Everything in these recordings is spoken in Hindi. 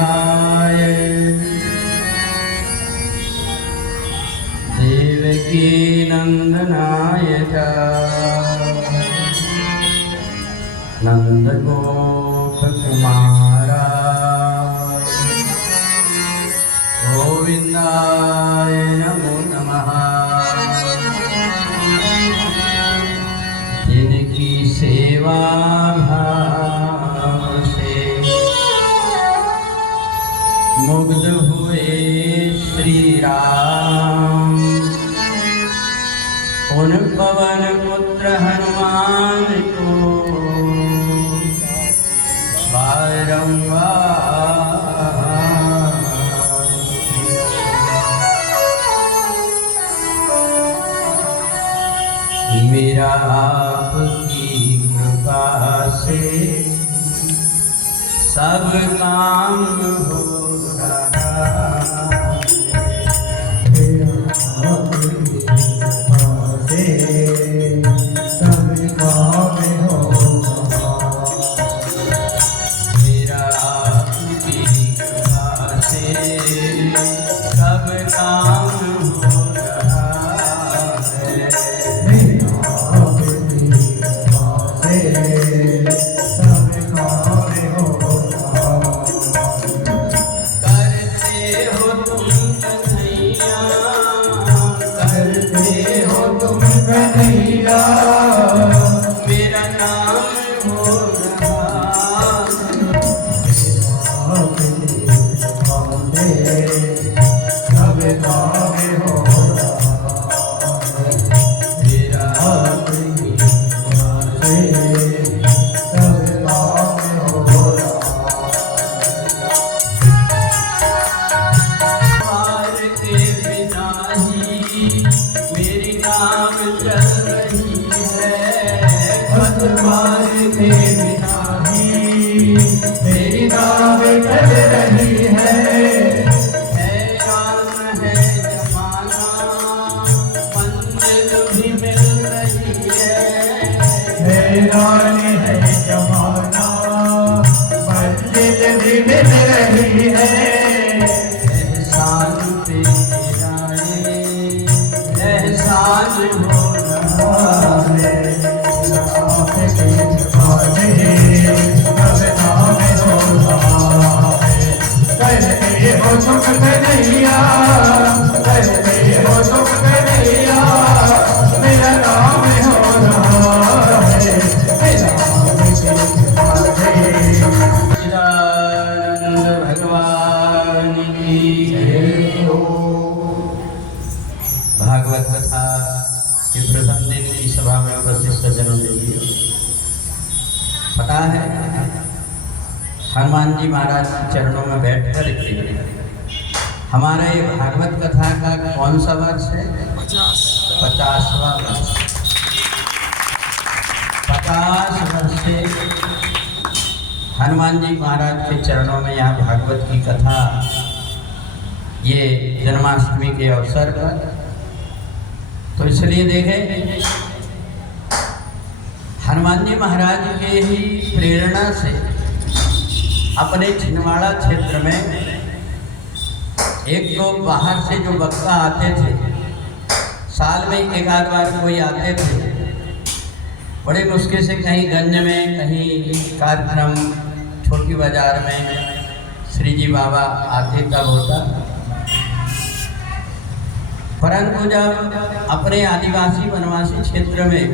गोविंदाय देवकी नंदनाय च नंदगोपकुमाराय गोविंदाय नमो नमः। जिनकी सेवा भाव से मुग्ध हुए श्री राम, उन पवन पुत्र हनुमान को बारंबार मेरा आपकी कृपा से सब काम हो रहा। मेरा आपकी कृपा से सब काम हो रहा। मेरा आपकी कृपा से सब काम हो रहा है। मेरा आपकी कृपा से सब काम हो रहा। करते हो तुम कन्हैया, करते हो तुम कन्हैया, मेरा नाम हो रहा। मेरी नाम चल रही है, पतवार के बिना ही मेरी नाम चल रही है। हैरान है जमाना, मंजिल भी मिल रही है। हैरान है जमाना, मंजिल भी मिल रही है। एहसान पे एहसान हो रहा है। आपके कृपा से सब काम हो रहा है। करते हो तुम कन्हैया, करते हो तुम कन्हैया, मेरा नाम हो रहा है। मेरा आपकी कृपा से सच्चिदानंद भगवान की जय हो। भागवत कथा के प्रथम दिन की सभा में उपस्थित सज्जनों के लिए पता है, हनुमान जी महाराज के चरणों में बैठकर के हमारा ये भागवत कथा का कौन सा वर्ष है? 50वां वर्ष। 50 वर्ष से हनुमान जी महाराज के चरणों में यहाँ भागवत की कथा, ये जन्माष्टमी के अवसर पर। तो इसलिए देखें, हनुमान जी महाराज के ही प्रेरणा से अपने छिंदवाड़ा क्षेत्र में एक दो बाहर से जो वक्ता आते थे, साल में एक आध बार कोई आते थे, बड़े मुश्किल से कहीं गंज में, कहीं कार्यक्रम छोटी बाजार में श्री जी बाबा आते तब होता। परंतु जब अपने आदिवासी वनवासी क्षेत्र में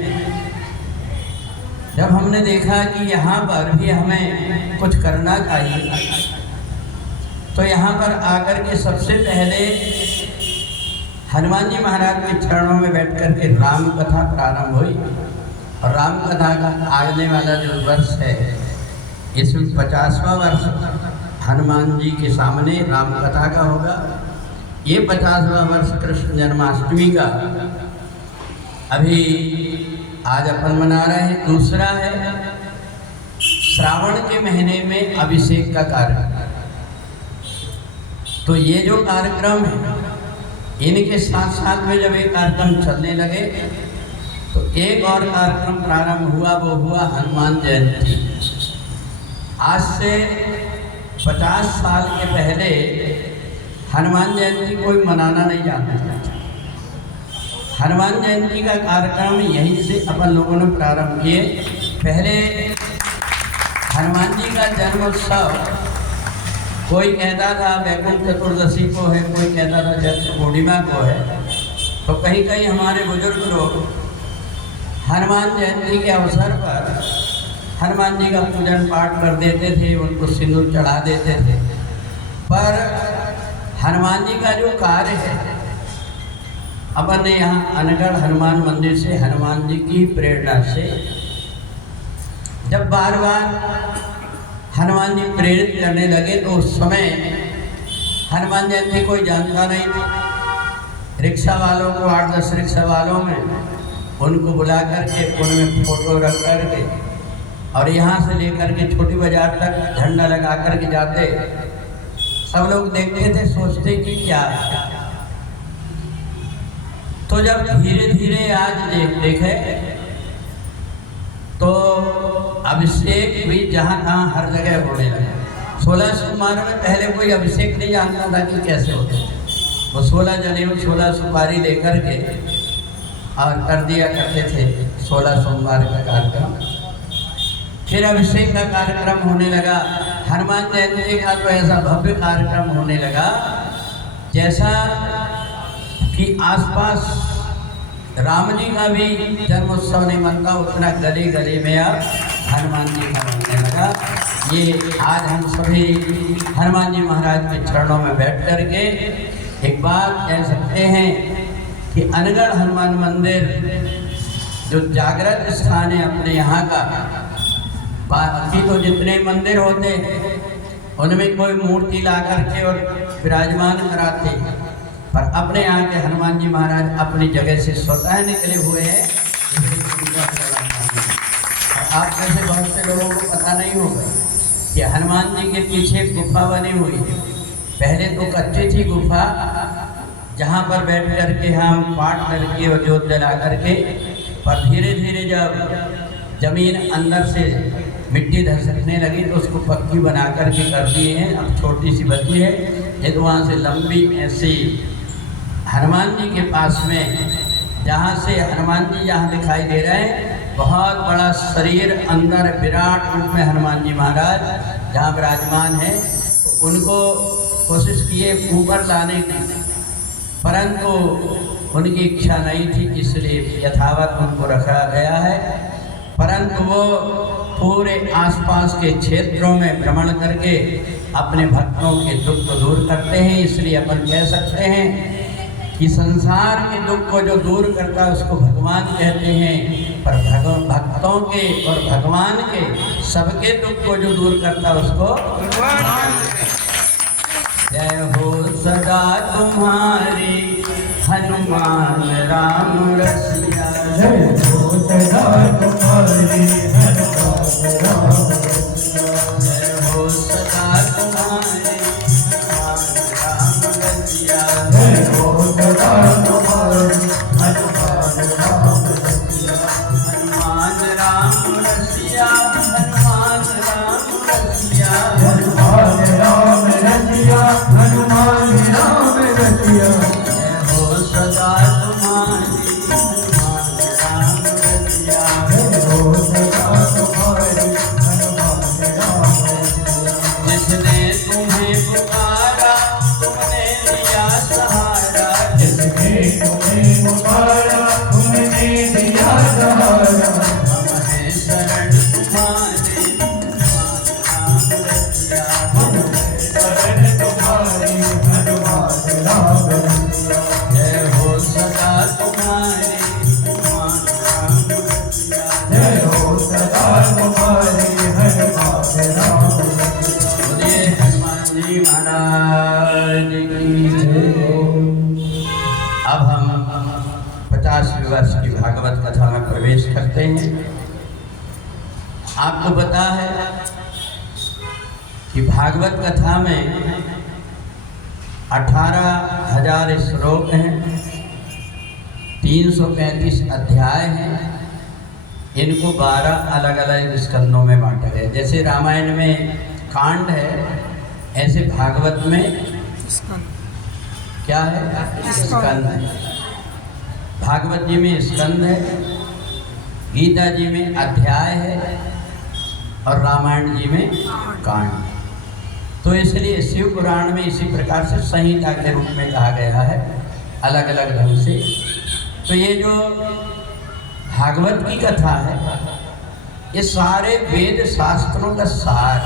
जब हमने देखा कि यहाँ पर भी हमें कुछ करना चाहिए, तो यहाँ पर आकर के सबसे पहले हनुमान जी महाराज के चरणों में बैठकर के राम कथा प्रारंभ हुई। और राम कथा का आने वाला जो वर्ष है, इसमें 50वां वर्ष हनुमान जी के सामने राम कथा का होगा। ये 50वां वर्ष कृष्ण जन्माष्टमी का अभी आज अपन मना रहे हैं। दूसरा है श्रावण के महीने में अभिषेक का कार्यक्रम। तो ये जो कार्यक्रम है, इनके साथ साथ में जब एक कार्यक्रम चलने लगे तो एक और कार्यक्रम प्रारंभ हुआ, वो हुआ हनुमान जयंती। आज से 50 साल के पहले हनुमान जयंती कोई मनाना नहीं जानता था। हनुमान जयंती का कार्यक्रम यहीं से अपन लोगों ने प्रारंभ किए। पहले हनुमान जी का जन्मोत्सव कोई कहता था वैकुंठ चतुर्दशी को है, कोई कहता था चैत्र पूर्णिमा को है। तो कहीं कहीं हमारे बुजुर्ग लोग हनुमान जयंती के अवसर पर हनुमान जी का पूजन पाठ कर देते थे, उनको सिंदूर चढ़ा देते थे। पर हनुमान जी का जो कार्य है, अपन ने यहाँ अनगढ़ हनुमान मंदिर से हनुमान जी की प्रेरणा से जब बार बार हनुमान जी प्रेरित करने लगे तो उस समय हनुमान जयंती कोई जानता नहीं था। रिक्शा वालों को 8-10 रिक्शा वालों में उनको बुला करके उनमें फोटो रख करके और यहाँ से लेकर के छोटी बाजार तक झंडा लगा करके जाते। सब लोग देखते थे, सोचते कि क्या। तो जब धीरे धीरे आज देखे तो अभिषेक भी जहाँ तहाँ हर जगह होने लगे। 16 सोमवार में पहले कोई अभिषेक नहीं जानता था कि कैसे होते थे। वो 16 जनेऊ 16 सुपारी लेकर के और कर दिया करते थे 16 सोमवार का कार्यक्रम। फिर अभिषेक का कार्यक्रम होने लगा। हनुमान जयंती का तो ऐसा भव्य कार्यक्रम होने लगा जैसा कि आसपास राम जी का भी जन्मोत्सव नहीं मनता, उतना गली गली में अब हनुमान जी का बनने लगा। ये आज हम सभी हनुमान जी महाराज के चरणों में बैठ कर के एक बात कह सकते हैं कि अनगढ़ हनुमान मंदिर जो जागृत स्थान है अपने यहाँ का, बाकी तो जितने मंदिर होते उनमें कोई मूर्ति ला करके और विराजमान कराते, पर अपने यहाँ के हनुमान जी महाराज अपनी जगह से स्वतः निकले हुए हैं। आप जैसे बहुत से लोगों को पता नहीं होगा कि हनुमान जी के पीछे गुफा बनी हुई है। पहले तो कच्ची थी गुफा, जहाँ पर बैठ करके हम पाठ करके और जोत जला करके, पर धीरे धीरे जब जमीन अंदर से मिट्टी धसकने लगी तो उसको पक्की बना करके कर दिए हैं। अब छोटी सी बची है, ये तो वहाँ से लंबी ऐसी हनुमान जी के पास में, जहाँ से हनुमान जी जहाँ दिखाई दे रहे हैं, बहुत बड़ा शरीर अंदर विराट रूप में हनुमान जी महाराज जहाँ विराजमान है। तो उनको कोशिश किए ऊपर लाने की, परंतु उनकी इच्छा नहीं थी, इसलिए यथावत उनको रखा गया है। परंतु वो पूरे आसपास के क्षेत्रों में भ्रमण करके अपने भक्तों के दुख को दूर करते हैं। इसलिए अपन कह सकते हैं कि संसार के दुख को जो दूर करता है उसको भगवान कहते हैं, पर भक्तों के और भगवान के सबके दुख को जो दूर करता है उसको भगवान। जय हो सदा तुम्हारी हनुमान राम रसिया, जय हो सदा तुम्हारी हनुमान राम रसिया, जय हो सदा तुम्हारी हनुमान राम रसिया, जय हो सदा तुम्हारी हनुमान राम रसिया, हनुमान राम रसिया, हनुमान राम रसिया, हनुमान राम रसिया, हनुमान राम रसिया, जय हो सदा तुम्हारी हनुमान राम रसिया, जय हो सदा तुम्हारी हनुमान राम रसिया, जिसने तुम्हें पुकारा तुमने दिया सहारा, जिसने तुम्हें पुकारा तुमने दिया सहारा, हम हैं शरण तुम्हारे हनुमान राम रसिया, हम हैं शरण तुम्हारी हनुमान राम रसिया, जय हो सदा तुम्हारी हनुमान राम रसिया, जय हो सदा तुम्हारी हनुमान राम रसिया। बोलिए हनुमान जी महाराज की जय। अब हम 50वें वर्ष की भागवत कथा में प्रवेश करते हैं। आपको पता है कि भागवत कथा में 18,000 श्लोक हैं, 335 अध्याय हैं। इनको 12 अलग अलग स्कंदों में बांटा गया। जैसे रामायण में कांड है ऐसे भागवत में क्या है? स्कंद है। भागवत जी में स्कंद है, गीता जी में अध्याय है और रामायण जी में कांड। तो इसलिए शिव पुराण में इसी प्रकार से संहिता के रूप में कहा गया है, अलग अलग ढंग से। तो ये जो भागवत की कथा है, ये सारे वेद शास्त्रों का सार,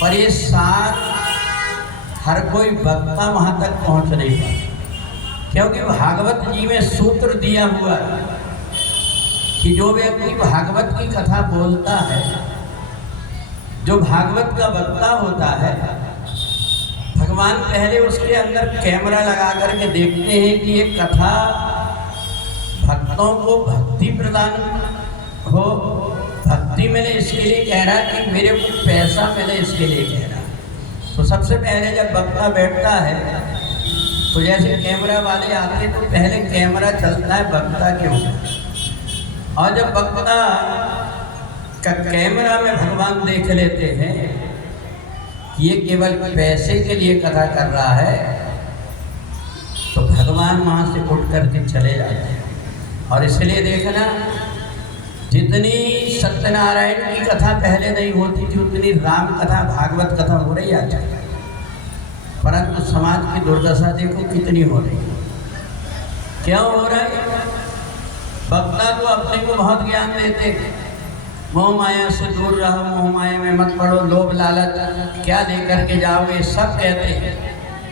पर ये सार हर कोई वक्ता वहाँ तक पहुँच नहीं पाता, क्योंकि भागवत जी में सूत्र दिया हुआ है कि जो व्यक्ति भागवत की कथा बोलता है, जो भागवत का वक्ता होता है, भगवान पहले उसके अंदर कैमरा लगा करके देखते हैं कि ये कथा भक्तों को भक्ति प्रदान हो, भक्ति मिले, इसके लिए कह रहा है कि मेरे को पैसा मिले, इसके लिए कह रहा है। तो सबसे पहले जब वक्ता बैठता है तो जैसे कैमरा वाले आते हैं तो पहले कैमरा चलता है वक्ता के ऊपर, और जब वक्ता का कैमरा में भगवान देख लेते हैं कि ये केवल पैसे के लिए कथा कर रहा है, तो भगवान वहाँ से उठ करके चले जाते हैं। और इसलिए देखना, जितनी सत्यनारायण की कथा पहले नहीं होती थी, उतनी राम कथा, भागवत कथा हो रही आज, परंतु समाज की दुर्दशा देखो कितनी हो रही है। क्यों हो रहा है? वक्ता को अपने को बहुत ज्ञान देते, मोह माया से दूर रहो, मोह माया में मत पड़ो, लोभ लालच क्या लेकर के जाओगे, सब कहते हैं,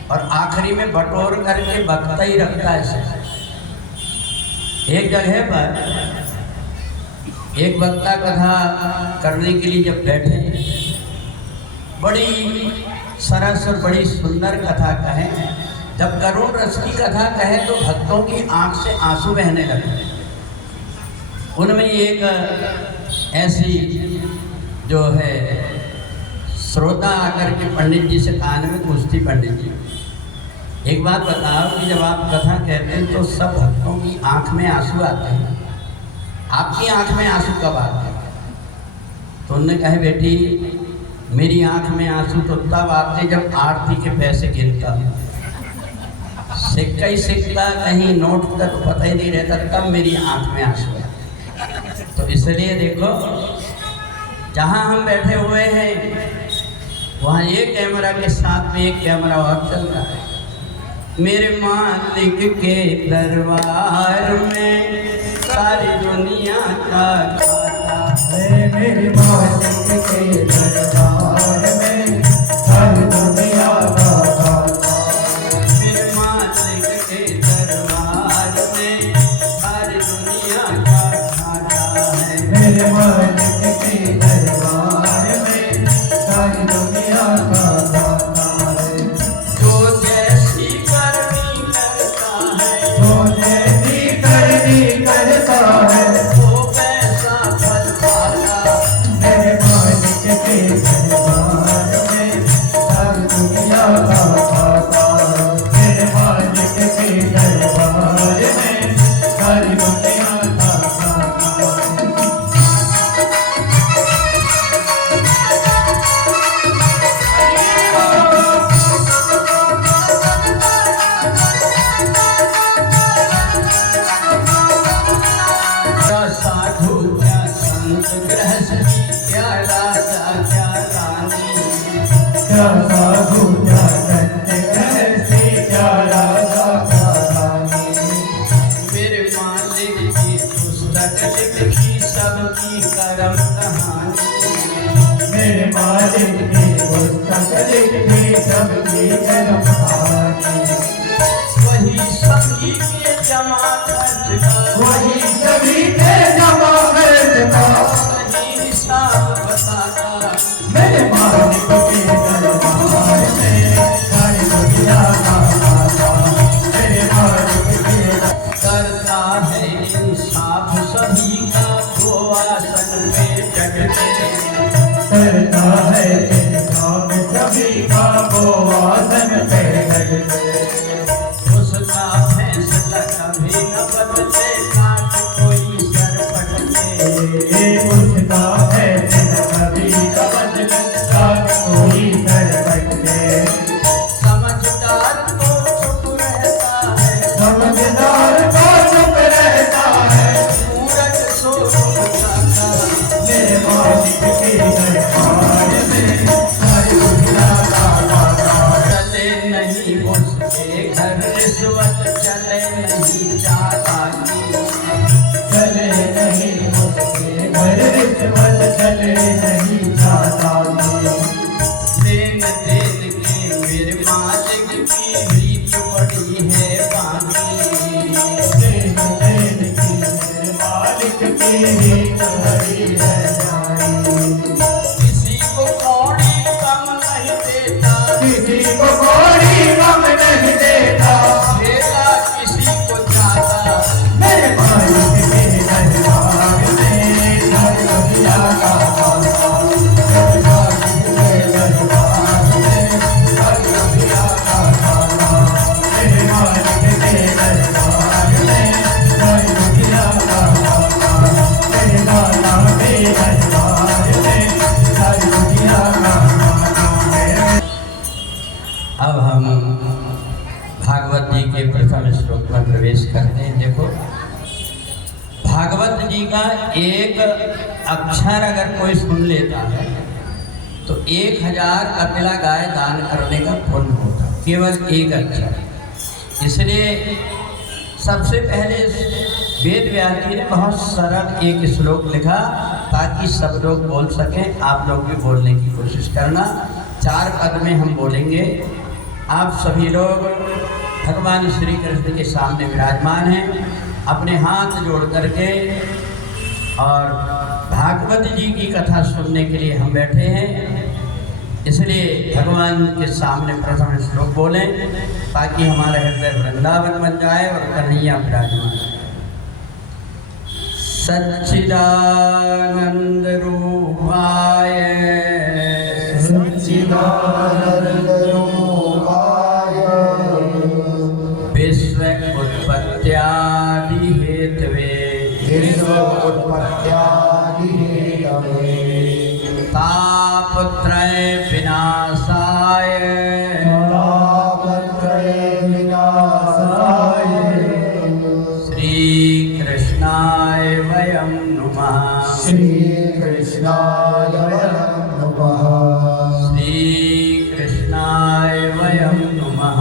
और आखिरी में बटोर करके वक्ता ही रखता है। एक जगह पर एक वक्ता कथा करने के लिए जब बैठे, बड़ी सरस और बड़ी सुंदर कथा कहें, जब करुण रस की कथा कहें तो भक्तों की आंख से आंसू बहने लगे। उनमें एक ऐसी जो है श्रोता आकर के पंडित जी से कान में पूछती, पंडित जी एक बात बताओ कि जब आप कथा कहते हैं तो सब भक्तों की आंख में आंसू आते हैं, आपकी आंख में आंसू कब आते हैं? तो उन्होंने कहा, बेटी मेरी आंख में आंसू तो तब आते जब आरती के पैसे गिनता, सिक्का ही सिक्का, कहीं नोट का तो पता ही नहीं रहता, तब मेरी आंख में आंसू आते। तो इसलिए देखो, जहाँ हम बैठे हुए हैं वहाँ एक कैमरा के साथ में एक कैमरा और चल रहा है। मेरे मालिक के दरबार में सारी दुनिया का खाता है, मेरे मालिक के दरबार में सारी दुनिया का खाता है, मेरे मालिक के दरबार में सारी दुनिया का खाता है, मेरे मालिक के दरबार में सारी दुनिया का खाता है। जो जैसी करनी करता है, जो जैसी करनी करता है, वो पैसा फल पाता, मेरे मालिक के दरबार में सारी दुनिया का खाता है, मेरे मालिक के दरबार में सारी दुनिया का खाता है। साधु क्या संत गृहस्थी, क्या राजा क्या रानी, क्या साधु क्या संत गृहस्थी, क्या राजा क्या रानी, मेरे मालिक की पुस्तक लिखी सबकी कर्म कहानी, मेरे मालिक की पुस्तक लिखी सबकी कर्म कहानी, वही सभी के जमा खर्च का, वही सभी के जमा खर्च का, वही हिसाब बताता, मेरे मालिक के दरबार में सारी दुनिया का खाता, मेरे मालिक के करता है इंसाफ सभी का, वो आसन पे जगते, करता है इंसाफ सभी का एक अक्षर अगर कोई सुन लेता है तो 1000 कपिला गाय दान करने का पुण्य होता, केवल एक अक्षर। इसलिए सबसे पहले वेद व्यास जी ने बहुत सरल एक श्लोक लिखा ताकि सब लोग बोल सकें। आप लोग भी बोलने की कोशिश करना। 4 पद में हम बोलेंगे। आप सभी लोग भगवान श्री कृष्ण के सामने विराजमान हैं, अपने हाथ जोड़ करके, और भागवत जी की कथा सुनने के लिए हम बैठे हैं। इसलिए भगवान के सामने प्रथम श्लोक बोलें ताकि हमारा हृदय वृंदावन बन जाए और कन्हैया विराजमान। सच्चिदानंद रूपाय सच्चिदानंद रूपाय विश्व उत्पत्त्यादि हेतवे विश्व उत्पत्त्यादि हेतवे तापत्रय विनाशाय तापत्रय विनाशाय श्री कृष्णाय वयं नमः। श्री कृष्णाय वयं नमः। श्री कृष्णाय वयं नमः।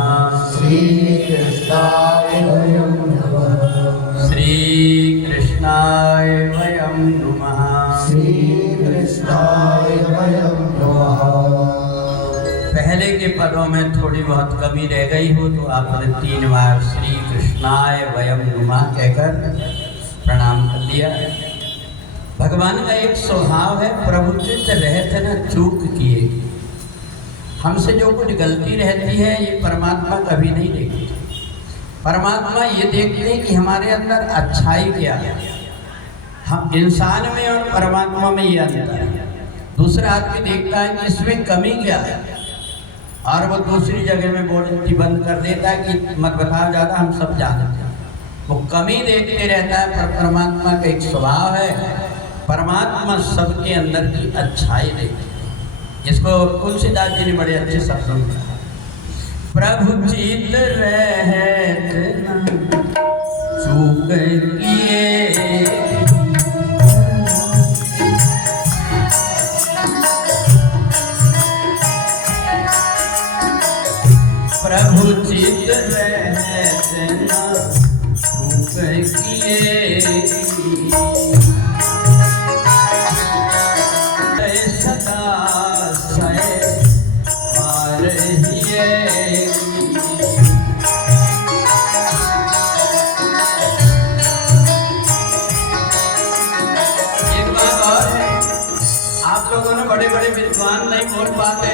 श्री कृष्णाय वयं नमः। श्री कृष्णाय वयं नमः। श्री कृष्णाय वयं नमः। पहले के पदों में थोड़ी बहुत कमी रह गई हो तो आपने 3 बार श्री कृष्णाय वयं नमः कहकर प्रणाम कर लिया। भगवान का एक स्वभाव है, प्रभु चित्त रहते न चूक किए। हमसे जो कुछ गलती रहती है ये परमात्मा कभी नहीं देखते। परमात्मा ये देखते हैं कि हमारे अंदर अच्छाई क्या है। हम इंसान में और परमात्मा में ये अंतर है। दूसरा आदमी देखता है कि इसमें कमी क्या है और वो दूसरी जगह में बोलती बंद कर देता है कि मत बताओ ज़्यादा, हम सब जानते हैं। वो कमी देखते रहता है, पर परमात्मा का एक स्वभाव है, परमात्मा सबके अंदर की अच्छाई देखते हैं। इसको तुलसीदास जी ने बड़े अच्छे शब्दों में कहा, प्रभु चित रहत न चूक किए। प्रभु चित रहत न चूक किए। सदा सय पार हिए। एक बात और है, आप लोगों ने बड़े बड़े विद्वान नहीं बोल पाते,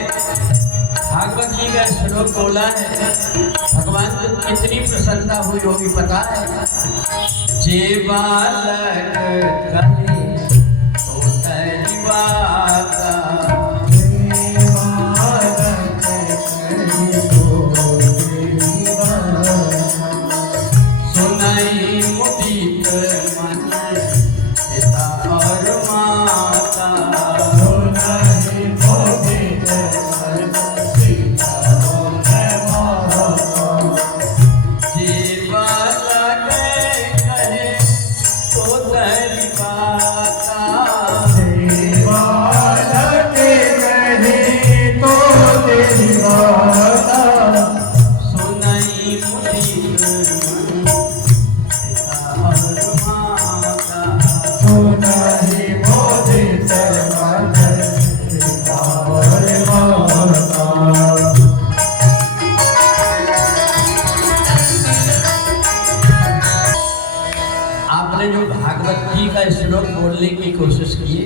भागवत जी का श्लोक बोला है, भगवान को कितनी प्रसन्नता हुई होगी पता है। जे बालक कहे तो तेरी बात, सुनाई मुदित मन पिता और माता। सुनाई मुदित मन पिता और माता। जे बालक कहे तो तेरी बात, जे बालक कहे तो तेरी बात। सुनाई मुदित मन पिता और माता। सुनाई मुदित मन पिता और माता। आपने जो भागवत जी का श्लोक बोलने की कोशिश की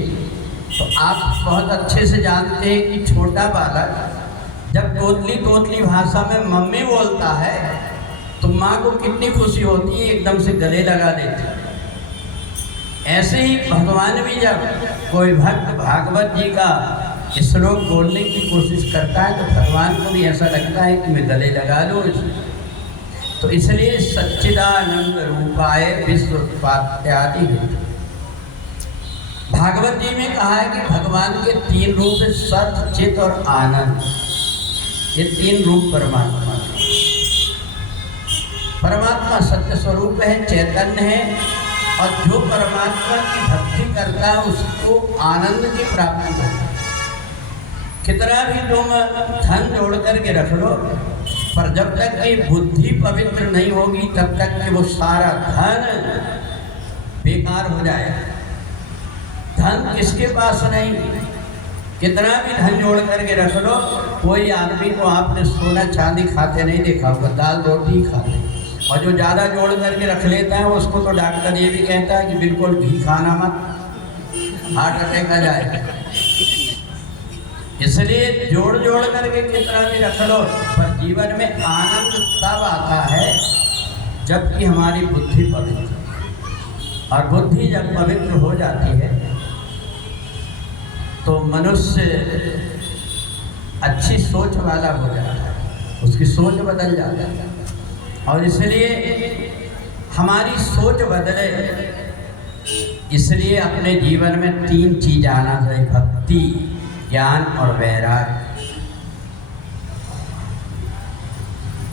तो आप बहुत अच्छे से जानते हैं कि छोटा बालक जब तोतली भाषा में मम्मी बोलता है तो माँ को कितनी खुशी होती है, एकदम से गले लगा देती है। ऐसे ही भगवान भी जब कोई भक्त भागवत जी का श्लोक बोलने की कोशिश करता है तो भगवान को भी ऐसा लगता है कि मैं गले लगा लूँ इसे। तो इसलिए सच्चिदानंद रूपाय विश्व उत्पत्त्यादि हेतु। भागवत जी में कहा है कि भगवान के 3 रूप है, सत चित और आनंद। ये 3 रूप परमात्मा के। परमात्मा सत्य स्वरूप है, चैतन्य है, और जो परमात्मा की भक्ति करता है उसको आनंद की प्राप्ति होती है। कितना भी तुम धन जोड़ करके रख लो, पर जब तक कि बुद्धि पवित्र नहीं होगी तब तक कि वो सारा धन बेकार हो जाएगा। धन किसके पास नहीं, कितना भी धन जोड़ करके रख लो, कोई आदमी को आपने सोना चांदी खाते नहीं देखा होगा, दाल रोटी खाते। और जो ज़्यादा जोड़ करके रख लेता है उसको तो डॉक्टर ये भी कहता है कि बिल्कुल घी खाना मत, हार्ट अटैक आ जाएगा। इसलिए जोड़ जोड़ करके कितना भी रख लो, पर जीवन में आनंद तब आता है जबकि हमारी बुद्धि पवित्र। और बुद्धि जब पवित्र हो जाती है तो मनुष्य अच्छी सोच वाला हो जाता है, उसकी सोच बदल जाती है। और इसलिए हमारी सोच बदले, इसलिए अपने जीवन में 3 चीज़ आना चाहिए: भक्ति, ज्ञान और वैराग्य।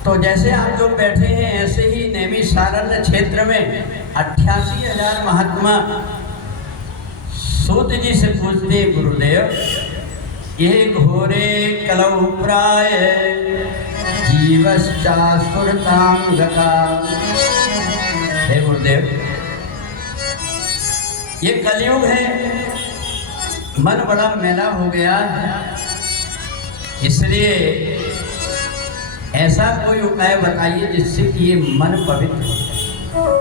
तो जैसे आप लोग बैठे हैं ऐसे ही नैमिषारण्य क्षेत्र में 88,000 महात्मा सूत जी से पूछते, गुरुदेव ये घोरे कलौ प्राय जीवश्चासुरतां गता। हे गुरुदेव, ये कलयुग है, मन बड़ा मैला हो गया, इसलिए ऐसा कोई उपाय बताइए जिससे कि ये मन पवित्र हो।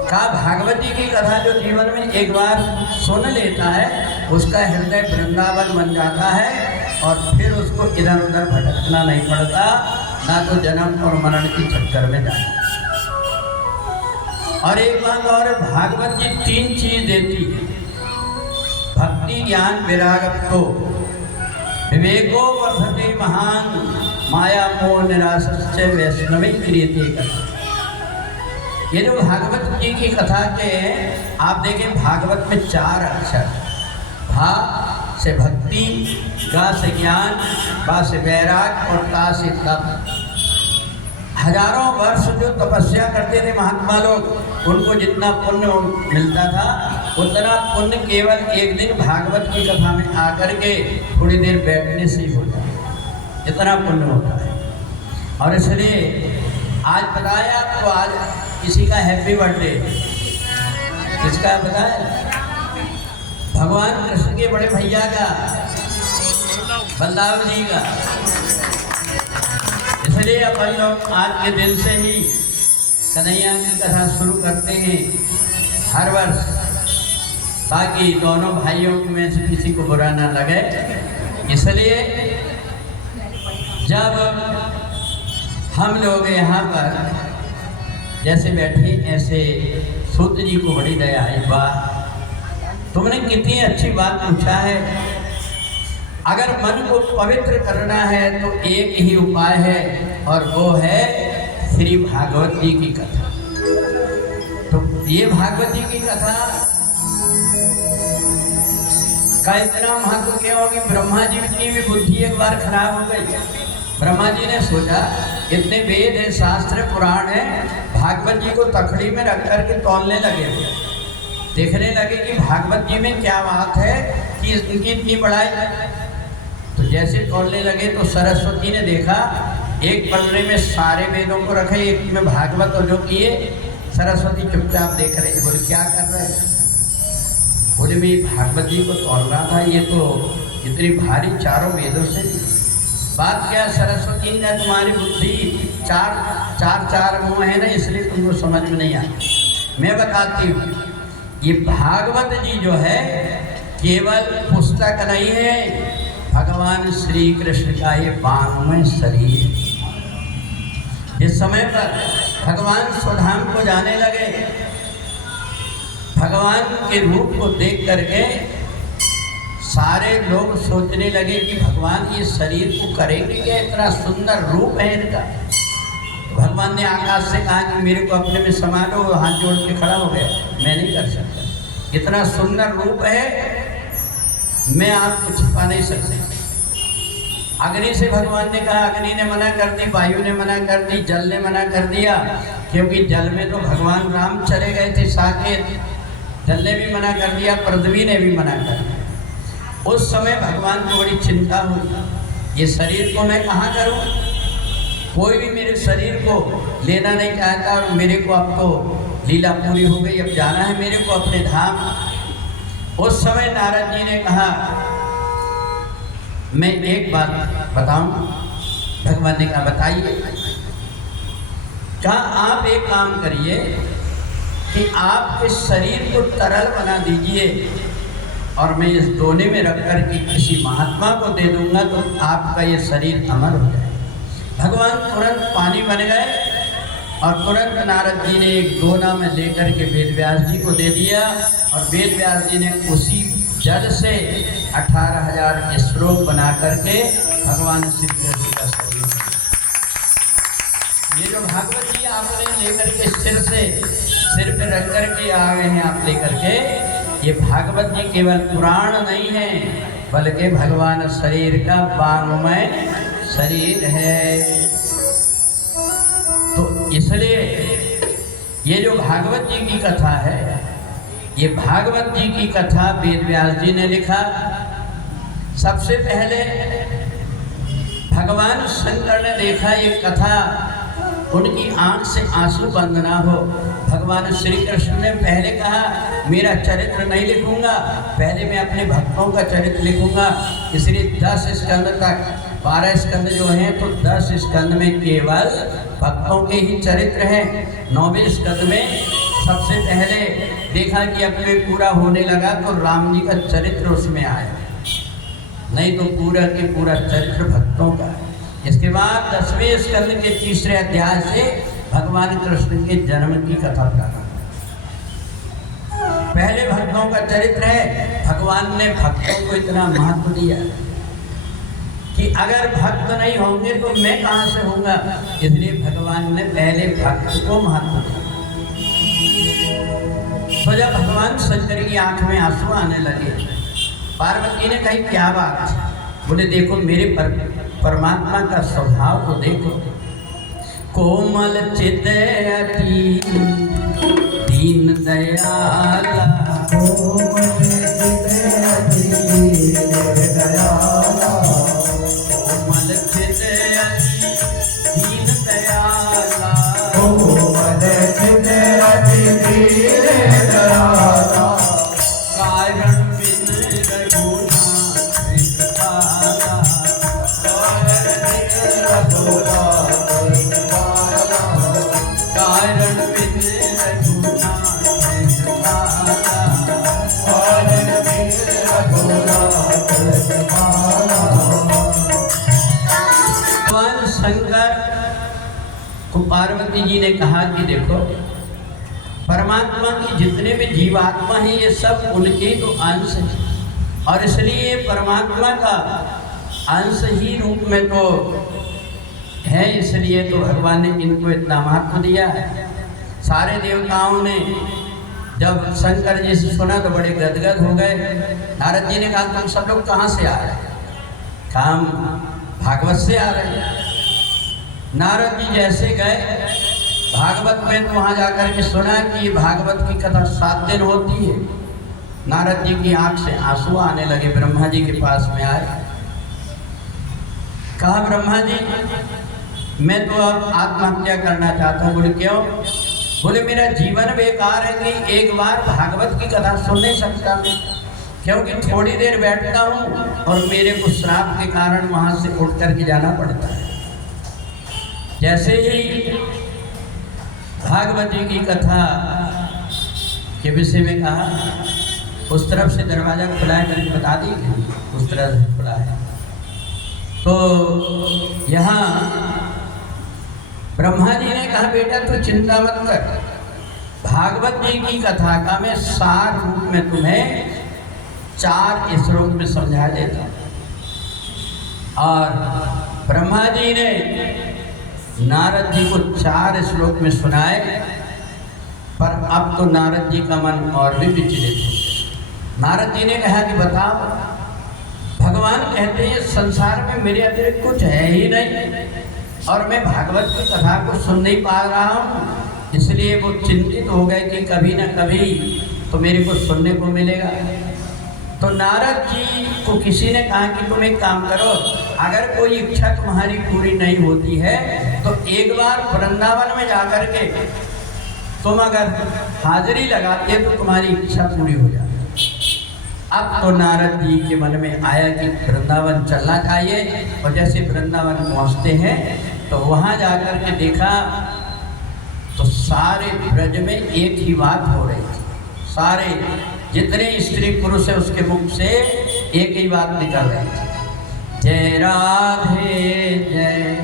का भागवत जी की कथा जो जीवन में एक बार सुन लेता है उसका हृदय वृंदावन बन जाता है और फिर उसको इधर उधर भटकना नहीं पड़ता, ना तो जन्म और मरण के चक्कर में जाना। और एक बात और, भागवत जी 3 चीज देती है: भक्ति, ज्ञान, विरागत्व। विवेको वर्धते महान, माया मोह निरासस्य वैष्णवी क्रियते कथा। ये जो भागवत जी की कथा के आप देखें, भागवत में 4 अक्षर, भा से भक्ति, गा से ज्ञान, बा से वैराग और ता से तप। हजारों वर्ष जो तपस्या करते थे महात्मा लोग, उनको जितना पुण्य मिलता था उतना पुण्य केवल एक दिन भागवत की कथा में आकर के थोड़ी देर बैठने से ही होता है, इतना पुण्य होता है। और इसलिए आज बताया आपको, आज किसी का हैप्पी बर्थडे, किसका बताया? भगवान कृष्ण के बड़े भैया का, बलराम जी का। इसलिए अपन लोग आज के दिन से ही कन्हैया की कथा शुरू करते हैं हर वर्ष, ताकि दोनों भाइयों में से किसी को बुरा ना लगे। इसलिए जब हम लोग यहाँ पर जैसे बैठे, ऐसे सूत जी को बड़ी दया आई, वाह तुमने कितनी अच्छी बात पूछा है। अगर मन को पवित्र करना है तो एक ही उपाय है और वो है श्री भागवत जी की कथा। तो ये भागवत जी की कथा का इतना महत्व क्या होगी? ब्रह्मा जी की भी बुद्धि एक बार खराब हो गई। ब्रह्मा जी ने सोचा इतने वेद है, शास्त्र, पुराण है, भागवत जी को तखड़ी में रख करके तौलने लगे, देखने लगे कि भागवत जी में क्या बात है कि इनकी इतनी बड़ाई। तो जैसे तौलने लगे तो सरस्वती ने देखा एक पलड़े में सारे वेदों को रखे, एक में भागवत, और जो किए सरस्वती चुपचाप देख रहे। बोले क्या कर रहे हैं? बोले भी भागवत जी को तौल रहा था, ये तो इतनी भारी चारों वेदों से। बात क्या, सरस्वती ने तुम्हारी बुद्धि चार मुँह है ना, इसलिए तुमको समझ में नहीं आता। मैं बताती हूँ, ये भागवत जी जो है केवल पुस्तक नहीं है, भगवान श्री कृष्ण का ये वाङ्मय शरीर। इस समय पर भगवान स्वधाम को जाने लगे, भगवान के रूप को देख करके सारे लोग सोचने लगे कि भगवान ये शरीर को करेंगे क्या, इतना सुंदर रूप है इनका। तो भगवान ने आकाश से कहा कि मेरे को अपने में समा लो। हाथ जोड़ के खड़ा हो गया, मैं नहीं कर सकता, इतना सुंदर रूप है, मैं आपको छिपा नहीं सकता। अग्नि से भगवान ने कहा, अग्नि ने मना कर दी, वायु ने मना कर दी, जल ने मना कर दिया, क्योंकि जल में तो भगवान राम चले गए थे साकेत, जल ने भी मना कर दिया, पृथ्वी ने भी मना कर दिया। उस समय भगवान को बड़ी चिंता हुई, ये शरीर को मैं कहाँ करूँ, कोई भी मेरे शरीर को लेना नहीं चाहता और मेरे को अब तो लीला पूरी हो गई, अब जाना है मेरे को अपने धाम। उस समय नारद जी ने कहा मैं एक बात बताऊं। भगवान ने कहा बताइए। कहा आप एक काम करिए कि आप इस शरीर को तरल बना दीजिए और मैं इस दोने में रख कर के किसी महात्मा को दे दूंगा तो आपका ये शरीर अमर हो जाए। भगवान तुरंत पानी बन गए और तुरंत नारद जी ने एक दोना में लेकर के वेद व्यास जी को दे दिया और वेद व्यास जी ने उसी जल से 18,000 के श्लोक बना करके भगवान श्री कृष्ण का शरीर। ये जो भागवत जी आपने लेकर के सिर पे रख करके आ गए हैं आप लेकर के, ये भागवत जी केवल पुराण नहीं है बल्कि भगवान शरीर का वांगमय शरीर है। तो इसलिए ये जो भागवत जी की कथा है, ये भागवत जी की कथा वेद व्यास जी ने लिखा। सबसे पहले भगवान शंकर ने देखा ये कथा, उनकी आंख से आंसू बंद ना हो। भगवान श्री कृष्ण ने पहले कहा मेरा चरित्र नहीं लिखूंगा, पहले मैं अपने भक्तों का चरित्र लिखूंगा। इसलिए 10 स्कंद तक, 12 स्कंद जो हैं तो 10 स्कंद में केवल भक्तों के ही चरित्र हैं। 9वें स्कंद में सबसे पहले देखा कि अब में पूरा होने लगा तो राम जी का चरित्र उसमें आया, नहीं तो पूरा के पूरा चरित्र भक्तों का। इसके बाद 10वें स्कंद के 3रे अध्याय से भगवान कृष्ण के जन्म की कथा प्रारंभ। पहले भक्तों का चरित्र है। भगवान ने भक्तों को इतना महत्व दिया कि अगर भक्त नहीं होंगे तो मैं कहाँ से होऊंगा, इसलिए भगवान ने पहले भक्त को महत्व दिया। तो जब भगवान शंकर की आंख में आंसू आने लगे, पार्वती ने कही क्या बात है? बोले देखो मेरे परमात्मा का स्वभाव को देखो, कोमल चितयति दीन दयाला, कोमल चितयति दीन दयाला, कोमल चितयति दीन दयाला, कोमल चितयति दीन दयाला, कारण बिन रघुनाथ पाला, कारण बिन रघुनाथ पाला। भगवान शंकर को पार्वती जी ने कहा कि देखो परमात्मा की जितने भी जीवात्मा हैं ये सब उनके तो अंश हैं और इसलिए परमात्मा का अंश ही रूप में तो है, इसलिए तो भगवान ने इनको इतना महत्व दिया है। सारे देवताओं ने जब शंकर जी से सुना तो बड़े गदगद हो गए। नारद जी ने कहा तुम सब लोग कहाँ से आ रहे हैं? कहा हम भागवत से आ रहे हैं। नारद जी जैसे गए भागवत में तो वहाँ जाकर के सुना कि ये भागवत की कथा 7 दिन होती है। नारद जी की आंख से आंसू आने लगे। ब्रह्मा जी के पास में आए, कहा ब्रह्मा जी मैं तो अब आत्महत्या करना चाहता हूँ। बोले क्यों? बोले मेरा जीवन बेकार है कि एक बार भागवत की कथा सुन नहीं सकता मैं, क्योंकि थोड़ी देर बैठता हूँ और मेरे को श्राप के कारण वहाँ से उठ करके जाना पड़ता है। जैसे ही भागवत जी की कथा के विषय में कहा, उस तरफ से दरवाज़ा खुला है करके बता दी, उस तरह से खुला है। तो यहाँ ब्रह्मा जी ने कहा बेटा तू चिंता मत कर, भागवत जी की कथा का मैं सार रूप में तुम्हें 4 श्लोक में समझा देता हूँ। और ब्रह्मा जी ने नारद जी को 4 श्लोक में सुनाए, पर अब तो नारद जी का मन और भी विचलित हो। नारद जी ने कहा कि बताओ, भगवान कहते हैं संसार में मेरे अतिरिक्त कुछ है ही नहीं और मैं भागवत की कथा को सुन नहीं पा रहा हूँ। इसलिए वो चिंतित हो गए कि कभी न कभी तो मेरे को सुनने को मिलेगा। तो नारद जी को किसी ने कहा कि तुम एक काम करो, अगर कोई इच्छा तुम्हारी पूरी नहीं होती है तो एक बार वृंदावन में जाकर के तुम अगर हाजिरी लगाते तो तुम्हारी इच्छा पूरी हो जाती। अब तो नारद जी के मन में आया कि वृंदावन चलना चाहिए, और जैसे वृंदावन पहुंचते हैं तो वहां जाकर के देखा तो सारे ब्रज में एक ही बात हो रही थी। सारे जितने स्त्री पुरुष है उसके मुख से एक ही बात निकल रही थी, जय राधे जय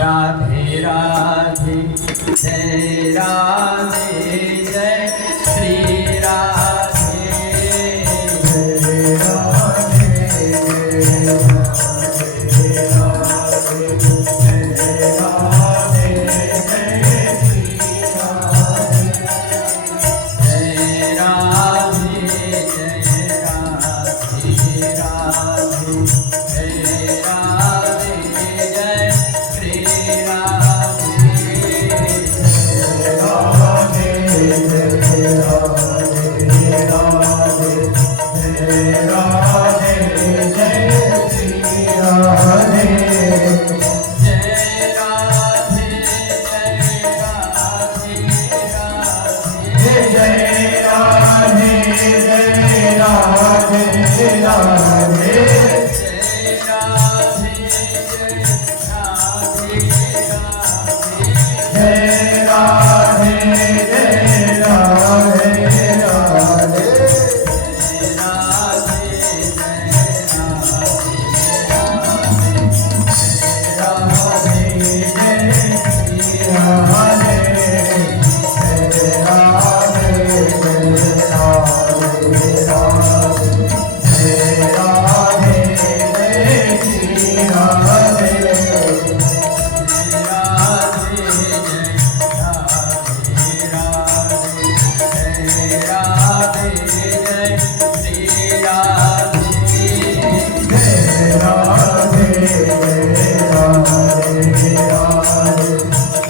राधे राधे, जय राधे जय श्री राधे, जय राधे जय राधे, जय राधे जय श्री राधे, जय राधे जय राधे राधे, जय राधे जय श्री राधे, राधे जय राधे राधे, जय राधे जय श्री राधे, जय राधे जय राधे राधे, जय राधे जय राधे राधे, जय राधे जय राधे राधे, जय राधे जय राधे राधे,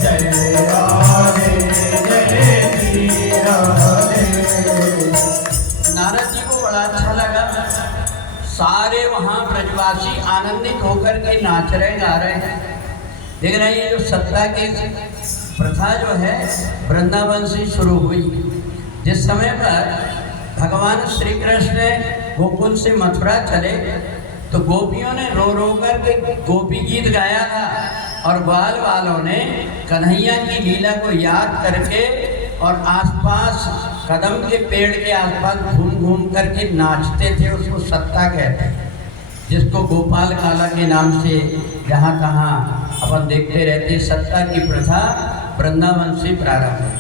जय राधे जय राधे नारद जी को बड़ा अच्छा लगा। सारे वहाँ ब्रजवासी आनंदित होकर के नाच रहे गा रहे हैं। देख रहे हैं ये जो सत्ता की प्रथा जो है वृंदावन से शुरू हुई। जिस समय पर भगवान श्री कृष्ण गोकुल से मथुरा चले तो गोपियों ने रो रो कर के गोपी गीत गाया था, और ग्वाल वालों ने कन्हैया की लीला को याद करके और आसपास कदम के पेड़ के आसपास घूम घूम करके नाचते थे। उसको सत्ता कहते हैं, जिसको गोपाल काला के नाम से जहाँ तहाँ अपन देखते रहते। सत्ता की प्रथा वृंदावन से प्रारंभ हुई।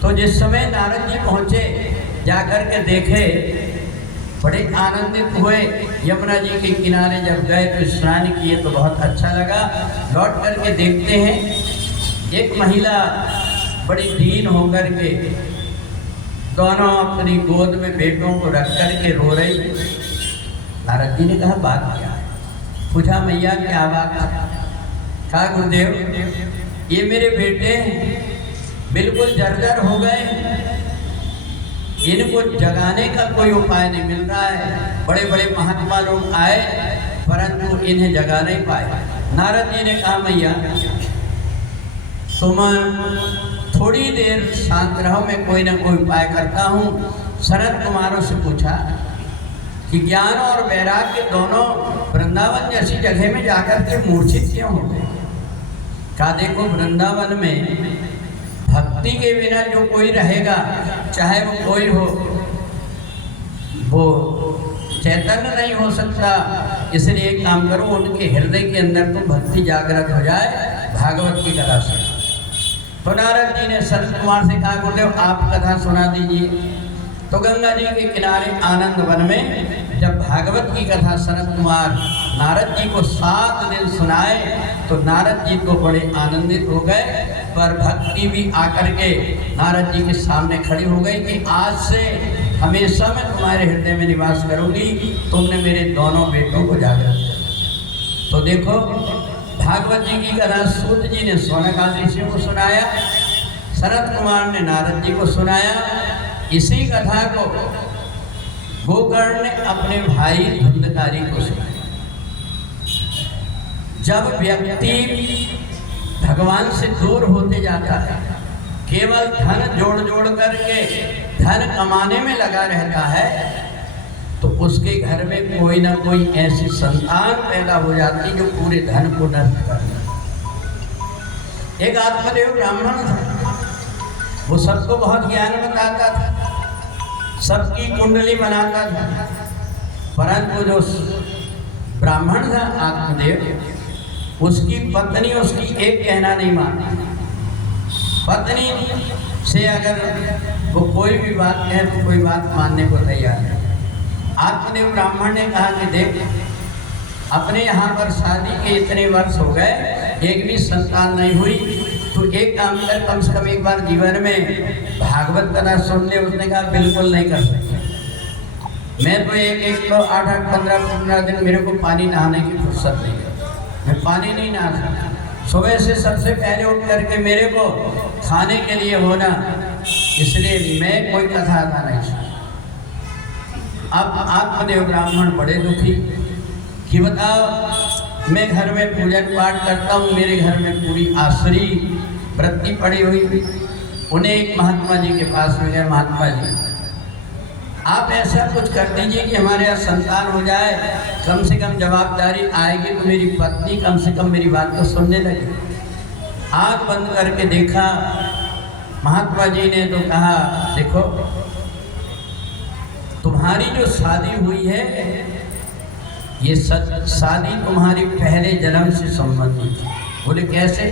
तो जिस समय नारद जी पहुँचे, जाकर के देखे, बड़े आनंदित हुए। यमुना जी के किनारे जब गए तो स्नान किए तो बहुत अच्छा लगा। लौट करके देखते हैं एक महिला बड़ी दीन होकर के दोनों अपनी गोद में बेटों को रख कर के रो रही। नारद जी ने कहा बात क्या है? पूछा मैया क्या बात है? कहा गुरुदेव ये मेरे बेटे बिल्कुल जर्जर हो गए, इनको जगाने का कोई उपाय नहीं मिल रहा है। बड़े बड़े महात्मा लोग आए परंतु इन्हें जगा नहीं पाए। नारद जी ने कहा मैया तुम थोड़ी देर शांत रहो, मैं कोई ना कोई उपाय करता हूँ। सनत कुमारों से पूछा कि ज्ञान और वैराग्य दोनों वृंदावन जैसी जगह में जाकर के मूर्छित क्यों हो गए? कहा देखो वृंदावन में भक्ति के बिना जो कोई रहेगा, चाहे वो कोई हो, वो चैतन्य नहीं हो सकता। इसलिए एक काम करो, उनके हृदय के अंदर तो भक्ति जागृत हो जाए, भागवत की कथा सुनो। तो नारद जी ने सनत कुमार से कहा गुरुदेव आप कथा सुना दीजिए। तो गंगा जी के किनारे आनंद वन में जब भागवत की कथा सनत कुमार नारद जी को 7 दिन सुनाए तो नारद जी को बड़े आनंदित हो गए। पर भक्ति भी आकर के नारद जी के सामने खड़ी हो गई कि आज से हमेशा मैं तुम्हारे हृदय में निवास करूंगी, तुमने मेरे दोनों बेटों को जागृत किया। तो देखो भागवत जी की कथा सूत जी ने शौनक आदि ऋषियों को सुनाया, सनत कुमार ने नारद जी को सुनाया। इसी कथा को गोकर्ण ने अपने भाई धुंधकारी को सुनाया। जब व्यक्ति भगवान से दूर होते जाता है, केवल धन जोड़ जोड़ करके धन कमाने में लगा रहता है, तो उसके घर में कोई ना कोई ऐसी संतान पैदा हो जाती जो पूरे धन को नष्ट कर देती। एक आत्मदेव ब्राह्मण था, वो सबको बहुत ज्ञान बताता था, सबकी कुंडली बनाता था, परंतु जो ब्राह्मण था आत्मदेव, उसकी पत्नी उसकी एक कहना नहीं मानती। पत्नी से अगर वो कोई भी बात कहे तो कोई बात मानने को तैयार है। आत्मदेव ब्राह्मण ने कहा कि देख, अपने यहाँ पर शादी के इतने वर्ष हो गए, एक भी संतान नहीं हुई, तो एक काम कर, कम से कम एक बार जीवन में भागवत कथा सुन ले। उसने कहा बिल्कुल नहीं कर सकते, मैं तो एक तो 8-8, 15 दिन मेरे को पानी नहाने की फुर्सत नहीं है, मैं पानी नहीं नहा सकता। सुबह से सबसे पहले उठ करके मेरे को खाने के लिए होना, इसलिए मैं कोई कथा आता नहीं सकता। अब आत्मदेव ब्राह्मण बड़े दुखी कि बताओ, मैं घर में पूजन पाठ करता हूँ, मेरे घर में पूरी आसुरी वृत्ति पड़ी हुई। उन्हें एक महात्मा जी के पास में गए, महात्मा जी आप ऐसा कुछ कर दीजिए कि हमारे यहाँ संतान हो जाए, कम से कम जवाबदारी आएगी तो मेरी पत्नी कम से कम मेरी बात को सुनने लगी। आँख बंद करके देखा, महात्मा जी ने तो कहा देखो, तुम्हारी जो शादी हुई है, ये शादी तुम्हारी पहले जन्म से संबंधित है। बोले कैसे?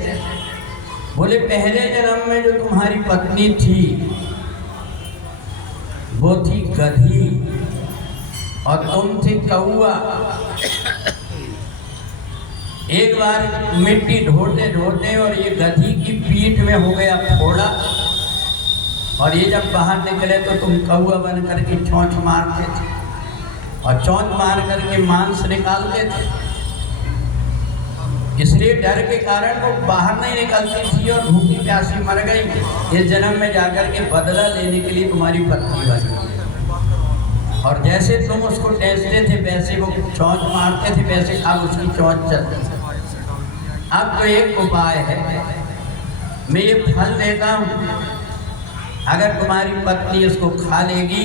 बोले पहले जन्म में जो तुम्हारी पत्नी थी वो थी गधी और तुम थी कौआ। एक बार मिट्टी ढोते ढोते और ये गधी की पीठ में हो गया फोड़ा, और ये जब बाहर निकले तो तुम कौआ बन करके चोंच मारते थे, और चोंच मार करके मांस निकालते थे। इसलिए डर के कारण वो बाहर नहीं निकलती थी और भूखी प्यासी मर गई। इस जन्म में जाकर के बदला लेने के लिए तुम्हारी पत्नी बनी, और जैसे तुम उसको टेसते थे वैसे वो चोंच मारते थे, वैसे अब उसकी चोंच चलती थी। अब तो एक उपाय है, मैं ये फल देता हूँ, अगर तुम्हारी पत्नी उसको खा लेगी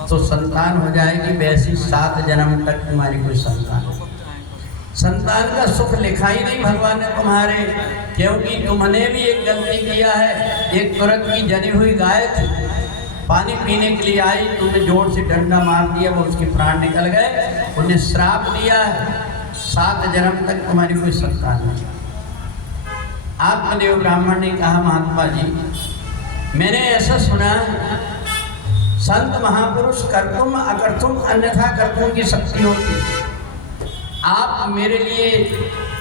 तो संतान हो जाएगी, वैसी 7 जन्म तक तुम्हारी कोई संतान का सुख लिखा ही नहीं भगवान ने तुम्हारे, क्योंकि तुमने भी एक गलती किया है। एक तुरंत की जनी हुई गाय थी, पानी पीने के लिए आई, तुमने जोर से डंडा मार दिया, वो उसके प्राण निकल गए। उन्हें श्राप दिया है 7 जन्म तक तुम्हारी कोई संतान नहीं। आत्मदेव ब्राह्मण ने कहा महात्मा जी, मैंने ऐसा सुना संत महापुरुष कर्तुम अकर्तुम अन्यथा कर्तुम की शक्ति होती है। आप मेरे लिए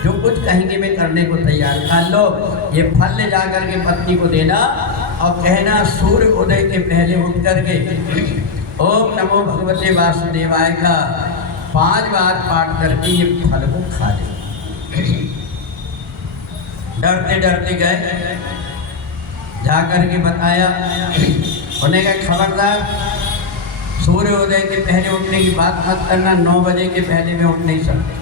जो कुछ कहेंगे मैं करने को तैयार। कर लो, ये फल ले जाकर के पत्नी को देना और कहना सूर्य उदय के पहले उठ करके ओम नमो भगवते वासुदेवाय का 5 बार पाठ करके ये फल को खा ले। डरते डरते गए, जाकर के बताया, उन्हें कहा खबरदार, सूर्योदय के पहले उठने की बात मत करना, 9 बजे के पहले में उठ नहीं सकते,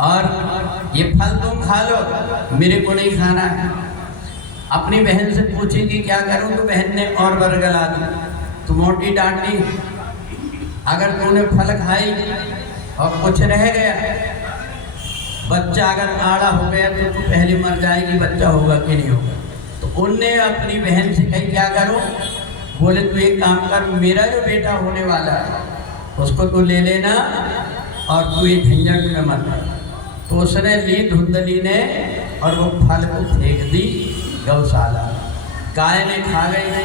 और ये फल तुम खा लो, मेरे को नहीं खाना है। अपनी बहन से पूछी कि क्या करूं, तो बहन ने और बरगला दी, तो मोटी डांटी, अगर तूने फल खाई और कुछ रह गया, बच्चा अगर आड़ा हो गया तो तू पहले मर जाएगी, बच्चा होगा कि नहीं होगा। तो उनने अपनी बहन से कही क्या करूं? बोले तू एक काम कर, मेरा जो बेटा होने वाला है उसको तू ले लेना और तू ये झंझट में मत। तो उसने ली धुंधली ने और वो फल को फेंक दी गौशाला। गाय ने खा गई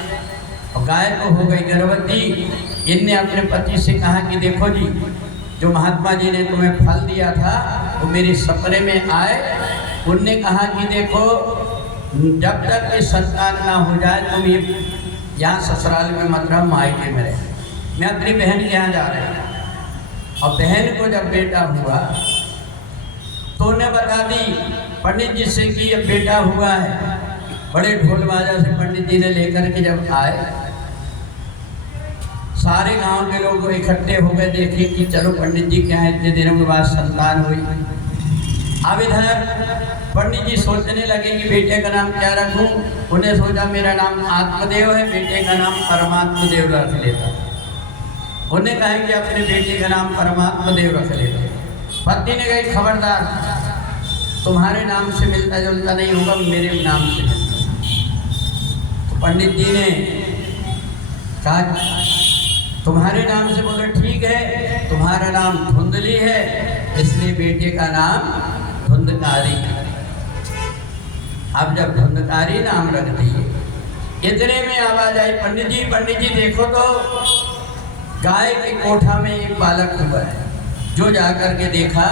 और गाय को हो गई गर्भवती। इनने अपने पति से कहा कि देखो जी, जो महात्मा जी ने तुम्हें फल दिया था वो मेरे सपने में आए। उनने कहा कि देखो, जब तक ये संतान ना हो जाए तुम ये यहाँ ससुराल में मत रहो, मायके में रहे। मैं अपनी बहन के यहाँ जा रहा था, और बहन को जब बेटा हुआ तो उन्हें बता दी पंडित जी से कि ये बेटा हुआ है। बड़े ढोल बाजा से पंडित जी ने लेकर के जब आए, सारे गांव के लोग इकट्ठे हो गए, देखे कि चलो पंडित जी क्या है, इतने दिनों के बाद संतान हुई। अब इधर पंडित जी सोचने लगे कि बेटे का नाम क्या रखूं। उन्हें सोचा मेरा नाम आत्मदेव है, बेटे का नाम परमात्मदेव रख लेता। उन्हें कहा कि अपने बेटे का नाम परमात्मदेव रख लेते। पत्नी ने कहा खबरदार, तुम्हारे नाम से मिलता जुलता नहीं होगा, मेरे नाम से मिलता। तो पंडित जी ने कहा तुम्हारे नाम से। बोले ठीक है, तुम्हारा नाम धुंधली है, इसलिए बेटे का नाम धुंधकारी। अब जब धुंधकारी नाम रख दिए, इतने में आवाज आई पंडित जी देखो तो गाय के कोठा में एक बालक हुआ है। जो जाकर के देखा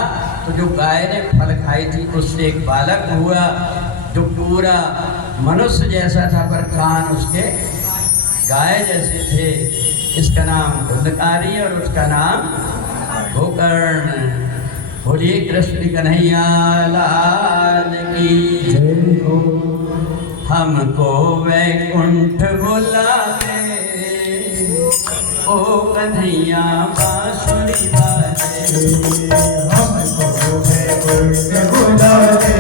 तो जो गाय ने फल खाई थी उससे एक बालक हुआ जो पूरा मनुष्य जैसा था, पर कान उसके गाय जैसे थे। इसका नाम धुंधकारी और उसका नाम गोकर्ण। बोलिए कृष्ण कन्हैया लाल की जय हो। हमको वैकुंठ बुला दे, ओ कन्हैया बांसुरी बाजे। हमको वैकुंठ बुला दे,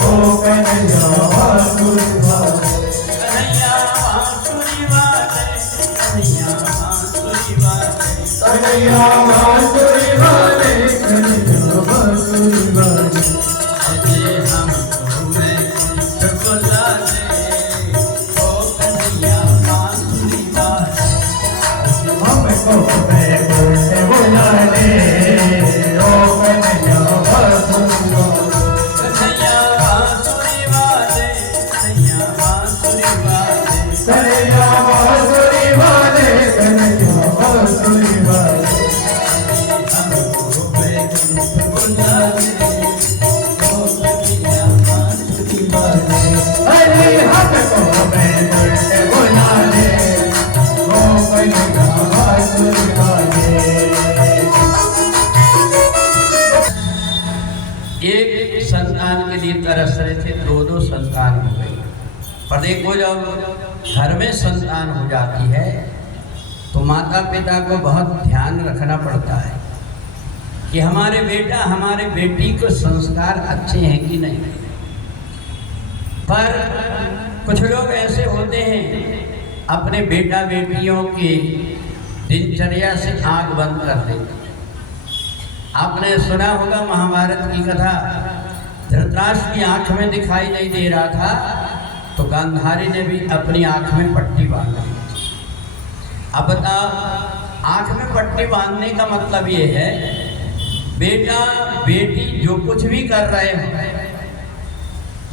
ओ कन्हैया बांसुरी बाजे। कन्हैया बांसुरी बाजे, कन्हैया बांसुरी बाजे। कन्हैया बांसुरी बाजे, कन्हैया बांसुरी बाजे। अजय हमको वैकुंठ बुला दे, ओ कन्हैया बांसुरी बाजे। हमको वैकुंठ बुला दे, ओ कन्हैया बांसुरी बाजे। कन्हैया बांसुरी बाजे, कन्हैया बांसुरी बाजे। कन्हैया बांसुरी बाजे, कन्हैया बांसुरी बाजे। हमको वैकुंठ बुला दे, ओ कन्हैया बांसुरी बाजे। अरे हमको वैकुंठ बुला दे, ओ कन्हैया बांसुरी बाजे। एक संतान के लिए तरस रहे थे, दो संतान हो गई। पर देखो जब घर में संतान हो जाती है तो माता पिता को बहुत ध्यान रखना पड़ता है कि हमारे बेटा हमारे बेटी को संस्कार अच्छे हैं कि नहीं। पर कुछ लोग ऐसे होते हैं अपने बेटा बेटियों की दिनचर्या से आंख बंद कर देते। आपने सुना होगा महाभारत की कथा, धृतराष्ट्र की आंख में दिखाई नहीं दे रहा था तो गांधारी ने भी अपनी आंख में पट्टी बांध दी। अब बताओ, आंख में पट्टी बांधने का मतलब ये है बेटा बेटी जो कुछ भी कर रहे हो,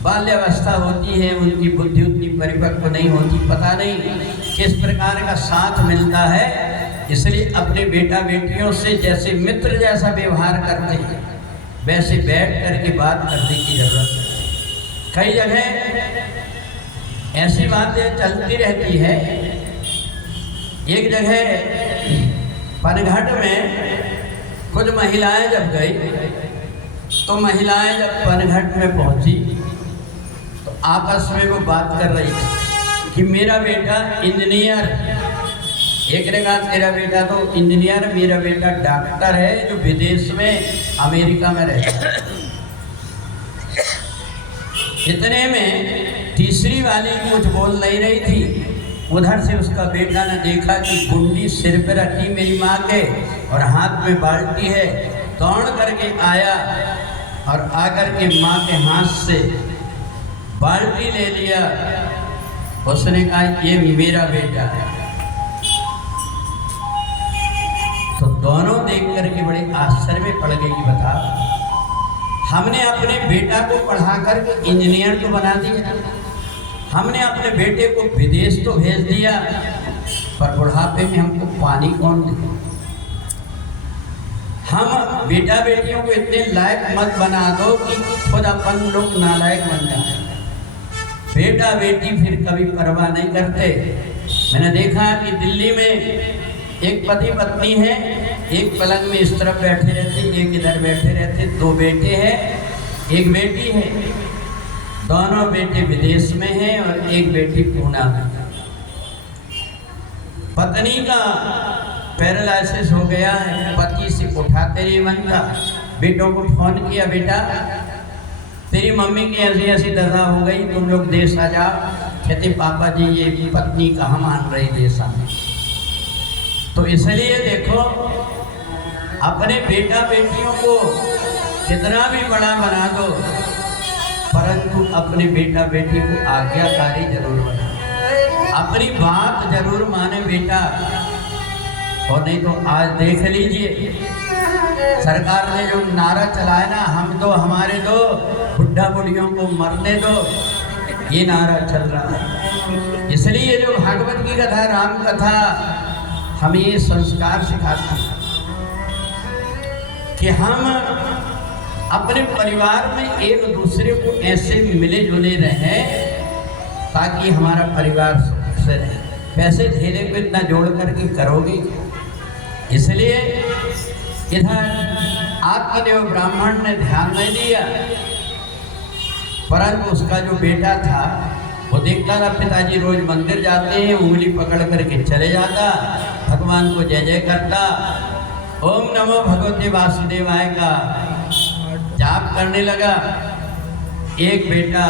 बाल्यावस्था होती है, उनकी बुद्धि उतनी परिपक्व नहीं होती, पता नहीं किस प्रकार का साथ मिलता है, इसलिए अपने बेटा बेटियों से जैसे मित्र जैसा व्यवहार करते हैं वैसे बैठ करके बात करने की जरूरत है। कई जगह ऐसी बातें चलती रहती है। एक जगह पनघट में कुछ महिलाएं जब गई तो महिलाएं जब पनघट में पहुंची तो आपस में वो बात कर रही थी कि मेरा बेटा इंजीनियर, एक ने कहा तेरा बेटा तो इंजीनियर, मेरा बेटा डॉक्टर है जो विदेश में अमेरिका में रहता है। इतने में तीसरी वाली कुछ बोल नहीं रही थी, उधर से उसका बेटा ने देखा कि गुंडी सिर पे रखी मेरी माँ के और हाथ में बाल्टी है, दौड़ करके आया और आकर के माँ के हाथ से बाल्टी ले लिया। उसने कहा ये मेरा बेटा है। तो दोनों देख करके बड़े आश्चर्य में पड़ गए कि बता, हमने अपने बेटा को पढ़ा करके इंजीनियर तो बना दिया, हमने अपने बेटे को विदेश तो भेज दिया, पर बुढ़ापे में हमको पानी कौन दे। हम बेटा बेटियों को इतने लायक मत बना दो कि खुद अपन लोग नालायक बन जाए। बेटा बेटी फिर कभी परवाह नहीं करते। मैंने देखा कि दिल्ली में एक पति पत्नी है, एक पलंग में इस तरफ बैठे रहते, एक इधर बैठे रहते, दो बेटे हैं, एक बेटी है। दोनों बेटे विदेश में हैं और एक बेटी पूना में। पत्नी का पैरालिसिस हो गया है, पति से उठाते नहीं बनता। बेटों को फोन किया, बेटा तेरी मम्मी की ऐसी ऐसी दशा हो गई, तुम लोग देश आ जाओ। कहते पापा जी ये पत्नी कहाँ मान रही देश आने। तो इसलिए देखो, अपने बेटा बेटियों को कितना भी बड़ा बना दो, परंतु अपने बेटा बेटी को आज्ञाकारी जरूर बना, अपनी बात जरूर माने बेटा। और नहीं तो आज देख लीजिए, सरकार ने जो नारा चलाया ना, हम दो हमारे दो, बुढ़ा बुढ़ियों को मरने दो, ये नारा चल रहा है। इसलिए जो भागवत की कथा, राम कथा हमें ये संस्कार सिखाती है कि हम अपने परिवार में एक दूसरे को ऐसे मिले जुले रहें ताकि हमारा परिवार सुख से रहे। पैसे धेले को इतना जोड़ करके करोगे, इसलिए इधर आत्मदेव ब्राह्मण ने ध्यान नहीं दिया, परंतु उसका जो बेटा था वो देखता था पिताजी रोज मंदिर जाते हैं, उंगली पकड़ करके चले जाता, भगवान को जय जय करता, ओम नमो भगवते वासुदेवाय का जाप करने लगा। एक बेटा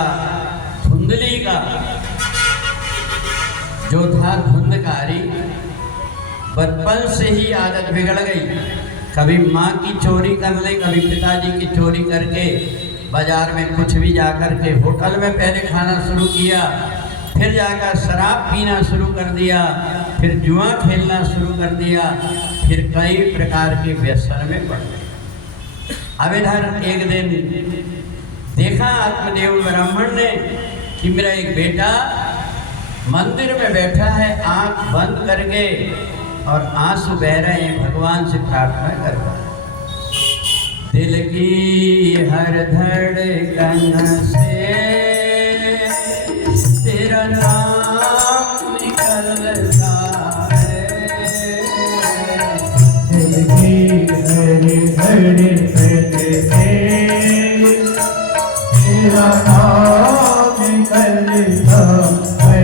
धुंधली का जो था धुंधकारी, बचपन से ही आदत बिगड़ गई, कभी माँ की चोरी कर ले, कभी पिताजी की चोरी करके बाजार में कुछ भी जाकर के होटल में पहले खाना शुरू किया, फिर जाकर शराब पीना शुरू कर दिया, फिर जुआ खेलना शुरू कर दिया, फिर कई प्रकार के व्यसन में पड़ गए। अब इधर एक दिन देखा आत्मदेव ब्राह्मण ने कि मेरा एक बेटा मंदिर में बैठा है, आंख बंद करके, और आंसू बह रहे हैं, भगवान से प्रार्थना कर रहा है। दिल की हर धड़कन से तेरा नाम निकलता है, दिल की हर धड़कन से तेरा नाम निकलता है।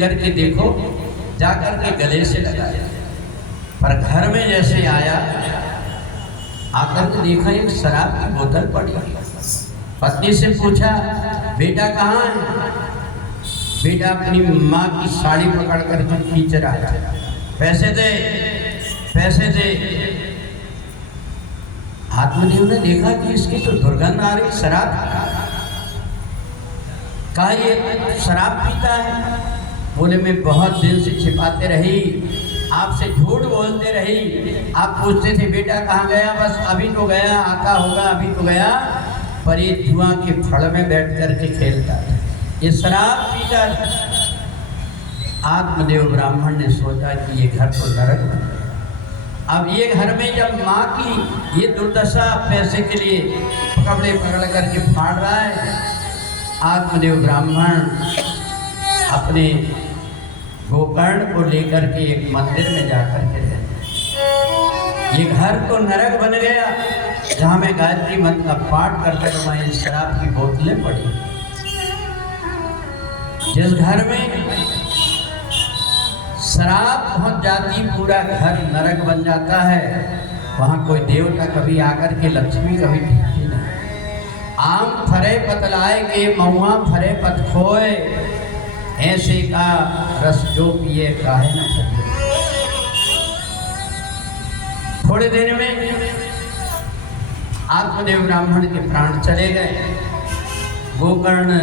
करके देखो, जाकर के गले से लगाया, पर घर में जैसे आया, आकर के देखा एक शराब की बोतल पड़ी। पत्नी से पूछा बेटा कहाँ है? बेटा अपनी माँ की साड़ी पकड़ कर खींच रहा है, पैसे दे पैसे दे। आत्मदेव ने देखा कि इसकी तो दुर्गंध आ रही, शराब। कहा ये शराब पीता है? बोले मैं बहुत दिन से छिपाते रही, आपसे झूठ बोलते रही। आप पूछते थे बेटा कहाँ गया, बस अभी तो गया, आता होगा अभी तो गया, पर ये जुआ के फड़ में बैठ कर के खेलता था, ये शराब पीता था। आत्मदेव ब्राह्मण ने सोचा कि ये घर तो नरक बन गया। अब ये घर में जब माँ की ये दुर्दशा पैसे के लिए कपड़े पकड़ करके फाड़ रहा है, आत्मदेव ब्राह्मण अपने गोकर्ण को लेकर के एक मंदिर में जाकर के रहते। ये घर तो नरक बन गया, जहाँ मैं गायत्री मंत्र का पाठ करते तो वहाँ शराब की बोतलें पड़ी। जिस घर में शराब पहुँच जाती पूरा घर नरक बन जाता है, वहाँ कोई देवता कभी आकर के लक्ष्मी कभी दिखती नहीं। आम फरे पतलाए के महुआ फरे पत खोए, ऐसे का रस जो पिए काहे न सके। थोड़े दिन में आत्मदेव ब्राह्मण के प्राण चले गए। गोकर्ण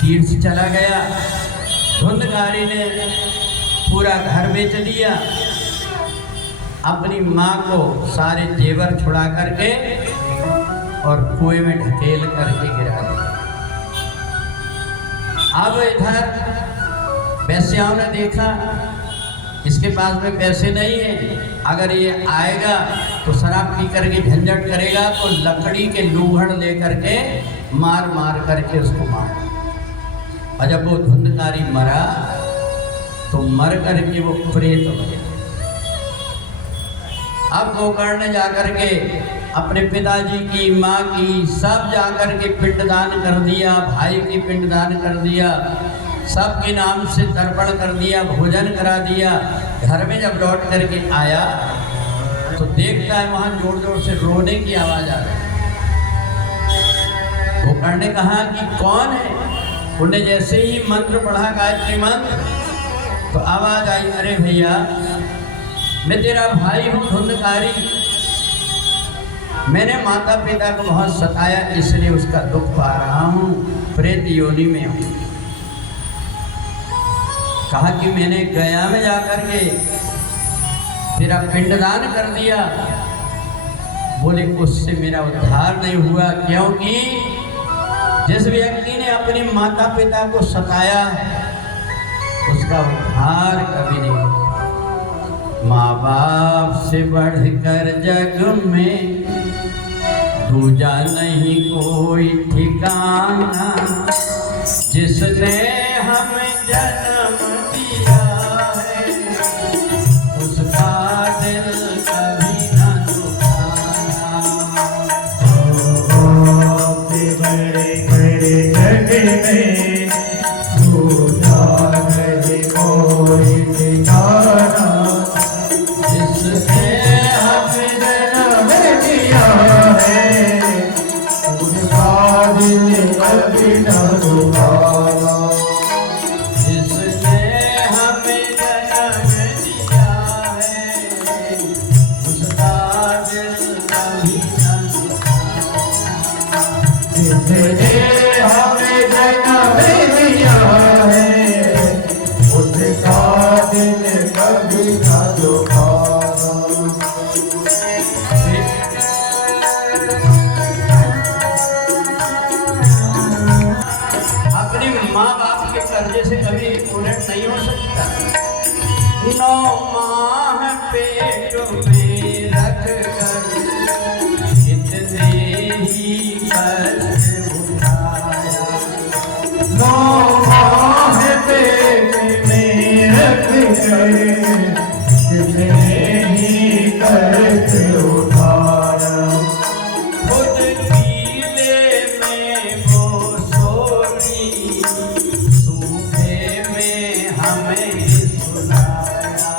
तीर्थ चला गया। धुंधकारी ने पूरा घर बेच दिया। अपनी माँ को सारे जेवर छुड़ा करके और कुएं में ढकेल करके गिरा दिया। अब इधर वैश्याओं ने देखा इसके पास में पैसे नहीं है, अगर ये आएगा तो शराब पी करके झंझट करेगा, तो लकड़ी के लूहड़ लेकर के मार मार करके उसको मार। और जब वो धुंधकारी मरा तो मर करके वो प्रेत हो गया। अब गोकर्ण ने जाकर के अपने पिताजी की, माँ की, सब जाकर के पिंडदान कर दिया, भाई की पिंडदान कर दिया, सबके नाम से तर्पण कर दिया, भोजन करा दिया। घर में जब लौट करके आया तो देखता है वहाँ जोर जोर से रोने की आवाज़ आ रही। गोकर्ण ने कहा कि कौन है? उन्हें जैसे ही मंत्र पढ़ा, गायत्री मंत्र, तो आवाज़ आई, अरे भैया मैं तेरा भाई हूँ धुंधकारी, मैंने माता पिता को बहुत सताया इसलिए उसका दुख पा रहा हूँ, प्रेत योनि में हूँ। कहा कि मैंने गया में जाकर के तेरा पिंडदान कर दिया। बोले उससे मेरा उद्धार नहीं हुआ, क्योंकि जिस व्यक्ति ने अपने माता पिता को सताया है उसका उद्धार कभी नहीं होगा। माँ बाप से बढ़कर जग में दूजा नहीं कोई ठिकाना, जिसने हमें जन्म दिया है उसका दिल कभी न दुखाना। बड़े बड़े जग में दूजा नहीं कोई ठिकाना, जिसने हमें जन्म दिया है उसका दिल कभी न दुखाना। जिसने हमें जन्म दिया है उसका दिल कभी न दुखाना। जिसने हमें जन्म दिया है उसका दिल कभी न दुखाना। अपने माँ बाप के कर्जे से कभी उलट नहीं हो सकता। 9 माह पेट में रख कर कितने ही कष्ट उठाया। 9 माह पेट में रख कर कितने ही कष्ट उठाया। खुद पीले में वो सोरी, सूखे में हमें सुनाया।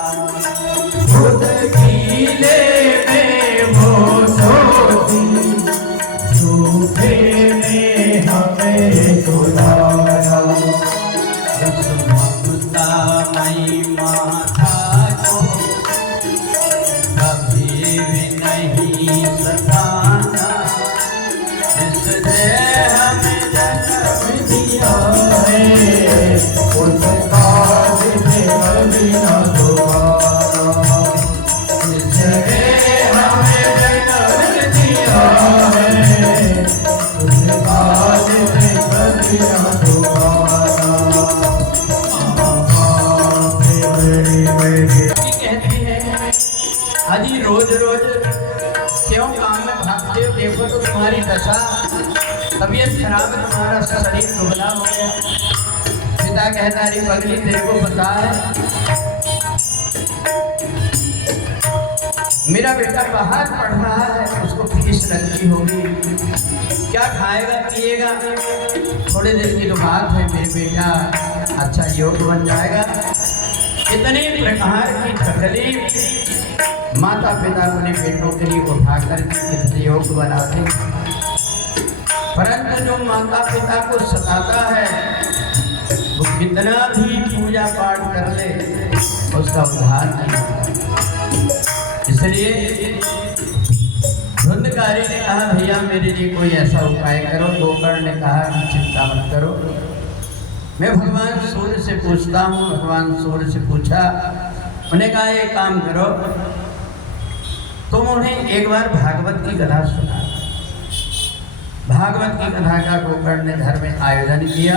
खुद कीले में वो सोती, सूखे में हमें सुनाया। उस ममता मई माता को कभी भी नहीं सताना, जिसने हमें जन्म दिया है उसका दिल कभी न दुखाना। अजी रोज रोज क्यों काम में भागते हो? देखो तो तुम्हारी दशा, तबीयत खराब है, तुम्हारा शरीर दुबला हो गया। पिता कहता अरे पगली तेरे को पता है मेरा बेटा बाहर पढ़ रहा है, उसको फीस लगती होगी, क्या खाएगा पिएगा? थोड़े दिन की तो बात है, मेरे बेटा अच्छा योग बन जाएगा। इतने प्रकार की तकलीफ माता पिता अपने बेटों के लिए उठा कर योग बनाते, परंतु जो माता पिता को सताता है वो कितना भी पूजा पाठ कर ले उसका उद्धार नहीं होता। इसलिए धुंधकारी ने कहा भैया मेरे लिए कोई ऐसा उपाय करो। गोकर्ण ने कहा कि चिंता मत करो, मैं भगवान सूर्य से पूछता हूँ। भगवान सूर्य से पूछा, उन्हें कहा एक काम करो, तुम उन्हें एक बार भागवत की कथा सुना। भागवत की कथा का गोकर्ण ने घर में आयोजन किया।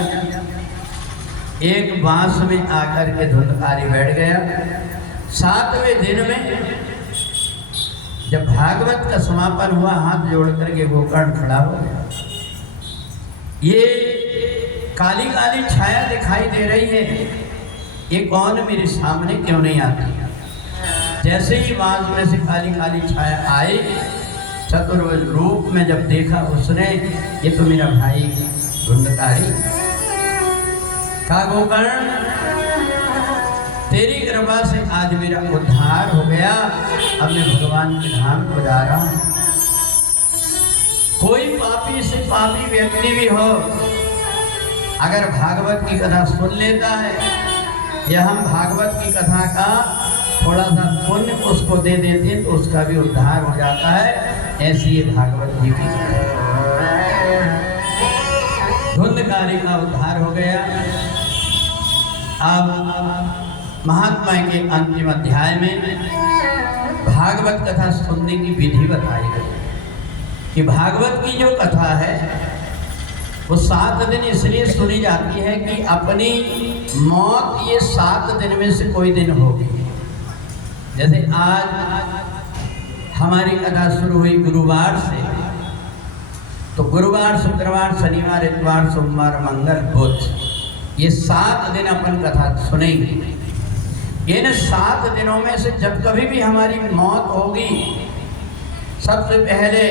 एक बांस में आकर के धुंधकारी बैठ गया। 7वें दिन में जब भागवत का समापन हुआ, हाथ जोड़ करके गोकर्ण खड़ा हो गया। ये काली काली छाया दिखाई दे रही है, ये कौन मेरे सामने क्यों नहीं आती? जैसे ही बांस में से काली काली छाया आई, चतुर्भुज रूप में जब देखा उसने, ये तो मेरा भाई धुंधकारी। कहा गोकर्ण तेरी कृपा से आज मेरा उद्धार हो गया, अब मैं भगवान के धाम को जा रहा हूं। कोई पापी से पापी व्यक्ति भी हो, अगर भागवत की कथा सुन लेता है या हम भागवत की कथा का थोड़ा सा पुण्य उसको दे देते हैं तो उसका भी उद्धार हो जाता है। ऐसी ये भागवत जी की धुंधकारी का उद्धार हो गया। अब महात्मा के अंतिम अध्याय में भागवत कथा सुनने की विधि बताई गई कि भागवत की जो कथा है वो 7 दिन इसलिए सुनी जाती है कि अपनी मौत ये 7 दिन में से कोई दिन होगी। जैसे आज हमारी कथा शुरू हुई गुरुवार से, तो गुरुवार शुक्रवार शनिवार इतवार सोमवार मंगल बुध, ये 7 दिन अपन कथा सुनेंगे। इन 7 दिनों में से जब कभी भी हमारी मौत होगी, सबसे पहले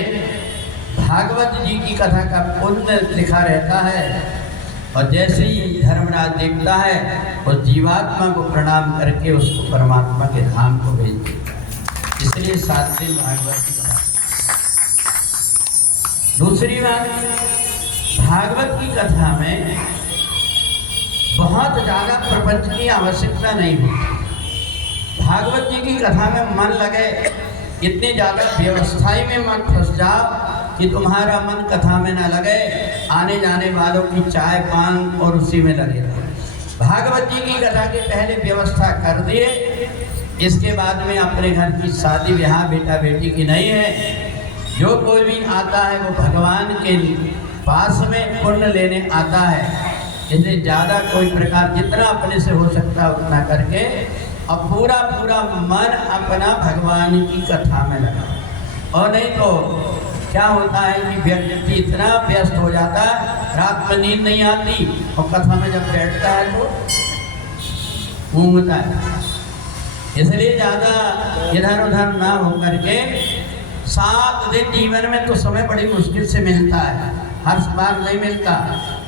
भागवत जी की कथा का पुण्य लिखा रहता है, और जैसे ही धर्मराज देखता है उस जीवात्मा को प्रणाम करके उसको परमात्मा के धाम को भेज देता है। इसलिए 7 दिन भागवत की कथा। दूसरी बात, भागवत की कथा में बहुत ज़्यादा प्रपंच की आवश्यकता नहीं होती। भागवत जी की कथा में मन लगे, इतनी ज़्यादा व्यवस्थाई में मत फंस जाओ कि तुम्हारा मन कथा में ना लगे, आने जाने वालों की चाय पान और उसी में लगे रहो। भागवत जी की कथा के पहले व्यवस्था कर दिए, इसके बाद में अपने घर की शादी ब्याह बेटा बेटी की नहीं है। जो कोई भी आता है वो भगवान के पास में पुण्य लेने आता है, इसलिए ज़्यादा कोई प्रकार जितना अपने से हो सकता है उतना करके अब पूरा पूरा मन अपना भगवान की कथा में लगा। और नहीं तो क्या होता है कि व्यक्ति इतना व्यस्त हो जाता है, रात में नींद नहीं आती और कथा में जब बैठता है तो ऊँघता है। इसलिए ज़्यादा इधर उधर ना हो करके 7 दिन जीवन में तो समय बड़ी मुश्किल से मिलता है, हर बार नहीं मिलता,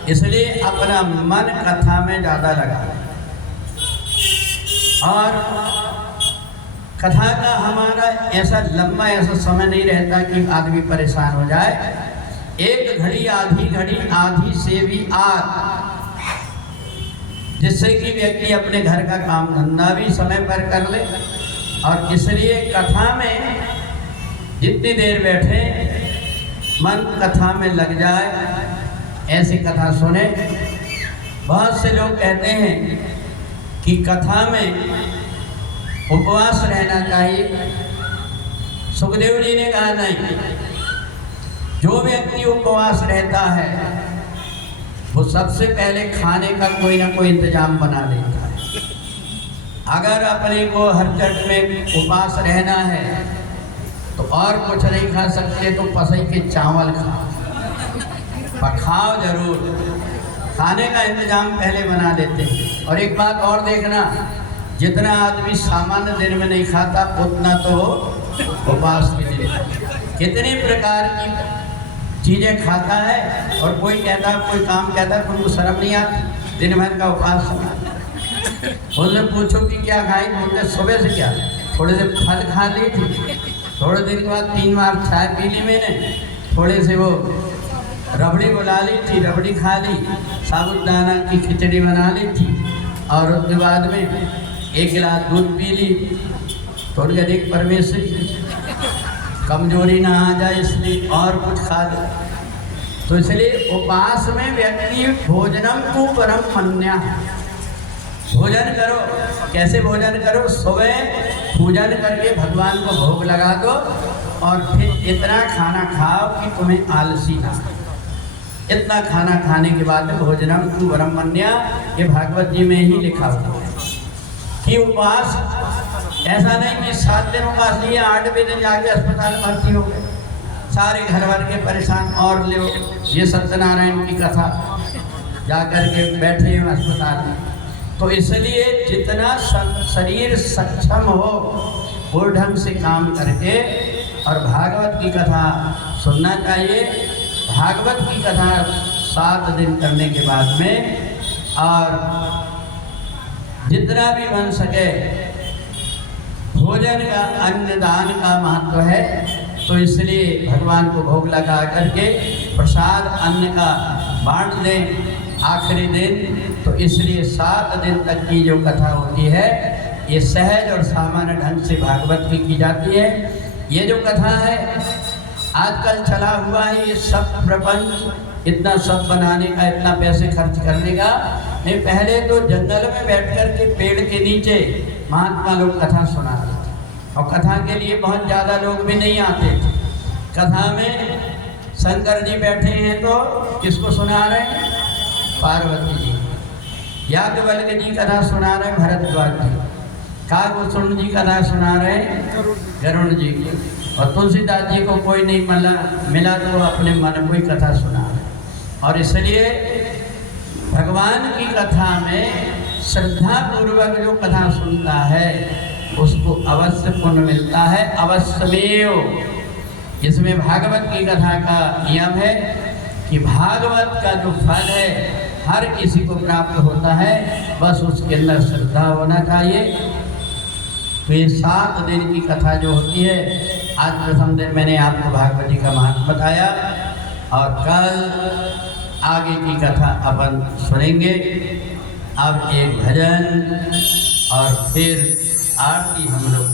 इसलिए अपना मन कथा में ज़्यादा लगा। और कथा का हमारा ऐसा लंबा ऐसा समय नहीं रहता कि आदमी परेशान हो जाए। एक घड़ी आधी से भी आध, जिससे कि व्यक्ति अपने घर का काम धंधा भी समय पर कर ले। और इसलिए कथा में जितनी देर बैठे मन कथा में लग जाए, ऐसी कथा सुने। बहुत से लोग कहते हैं कि कथा में उपवास रहना चाहिए। सुखदेव जी ने कहा नहीं, जो व्यक्ति उपवास रहता है वो सबसे पहले खाने का कोई ना कोई इंतजाम बना लेता है। अगर अपने को हर जट में उपास रहना है तो और कुछ नहीं खा सकते तो पसई के चावल खाओ, पर खाओ जरूर। खाने का इंतजाम पहले बना देते हैं। और एक बात और देखना, जितना आदमी सामान्य दिन में नहीं खाता उतना तो उपास के दिन कितने प्रकार की चीज़ें खाता है। और कोई कहता, कोई काम कहता तो उनको शर्म नहीं आती, दिन भर का उपास। उनसे पूछो कि क्या खाई, बोलते सुबह से क्या थोड़े से फल खा ली थी, थोड़े दिन के बाद 3 बार चाय पी ली मैंने, थोड़े से वो रबड़ी बुला ली थी, रबड़ी खा ली, साबुदाना की खिचड़ी बना ली थी, और उसके बाद में 1 गिलास दूध पी ली। थोड़ी अधिक परमेश्वरी कमजोरी ना आ जाए इसलिए और कुछ खा ले। तो इसलिए उपास में व्यक्ति भोजनम को परम मन्या, भोजन करो। कैसे भोजन करो? सुबह पूजन करके भगवान को भोग लगा दो और फिर इतना खाना खाओ कि तुम्हें आलसी ना। इतना खाना खाने के बाद भोजनम को परम मन्या, ये भागवत जी में ही लिखा हुआ है कि उपवास ऐसा नहीं कि 7 दिन उपास लिए 8वें दिन जाके अस्पताल भर्ती हो गए, सारे घर भर के परेशान। और ले ये सत्यनारायण की कथा जाकर के बैठे हैं अस्पताल में। तो इसलिए जितना शरीर सक्षम हो वो ढंग से काम करके और भागवत की कथा सुनना चाहिए। भागवत की कथा 7 दिन करने के बाद में और जितना भी बन सके भोजन का, अन्नदान का महत्व है। तो इसलिए भगवान को भोग लगा करके प्रसाद अन्न का बांट दें आखिरी दिन। तो इसलिए 7 दिन तक की जो कथा होती है ये सहज और सामान्य ढंग से भागवत की जाती है। ये जो कथा है आजकल चला हुआ है, ये सब प्रपंच, इतना सब बनाने का, इतना पैसे खर्च करने का नहीं। पहले तो जंगल में बैठ कर के पेड़ के नीचे महात्मा लोग कथा सुनाते थे और कथा के लिए बहुत ज़्यादा लोग भी नहीं आते थे। कथा में शंकर जी बैठे हैं तो किसको सुना रहे हैं? पार्वती जी। याज्ञवल्क्य जी कथा सुना रहे हैं भरद्वाज जी। काकभूषण जी कथा सुना रहे हैं गरुड़ जी की। और तुलसीदास जी को कोई नहीं मिला तो अपने मन को ही कथा सुना रहे। और इसलिए भगवान की कथा में श्रद्धा पूर्वक जो कथा सुनता है उसको अवश्य पुण्य मिलता है, अवश्यमेव। इसमें भागवत की कथा का नियम है कि भागवत का जो फल है हर किसी को प्राप्त होता है, बस उसके अंदर श्रद्धा होना चाहिए। तो ये 7 दिन की कथा जो होती है, आज प्रथम दिन मैंने आपको भागवत जी का महत्व बताया और कल आगे की कथा अपन सुनेंगे। अब एक भजन और फिर आरती हम लोग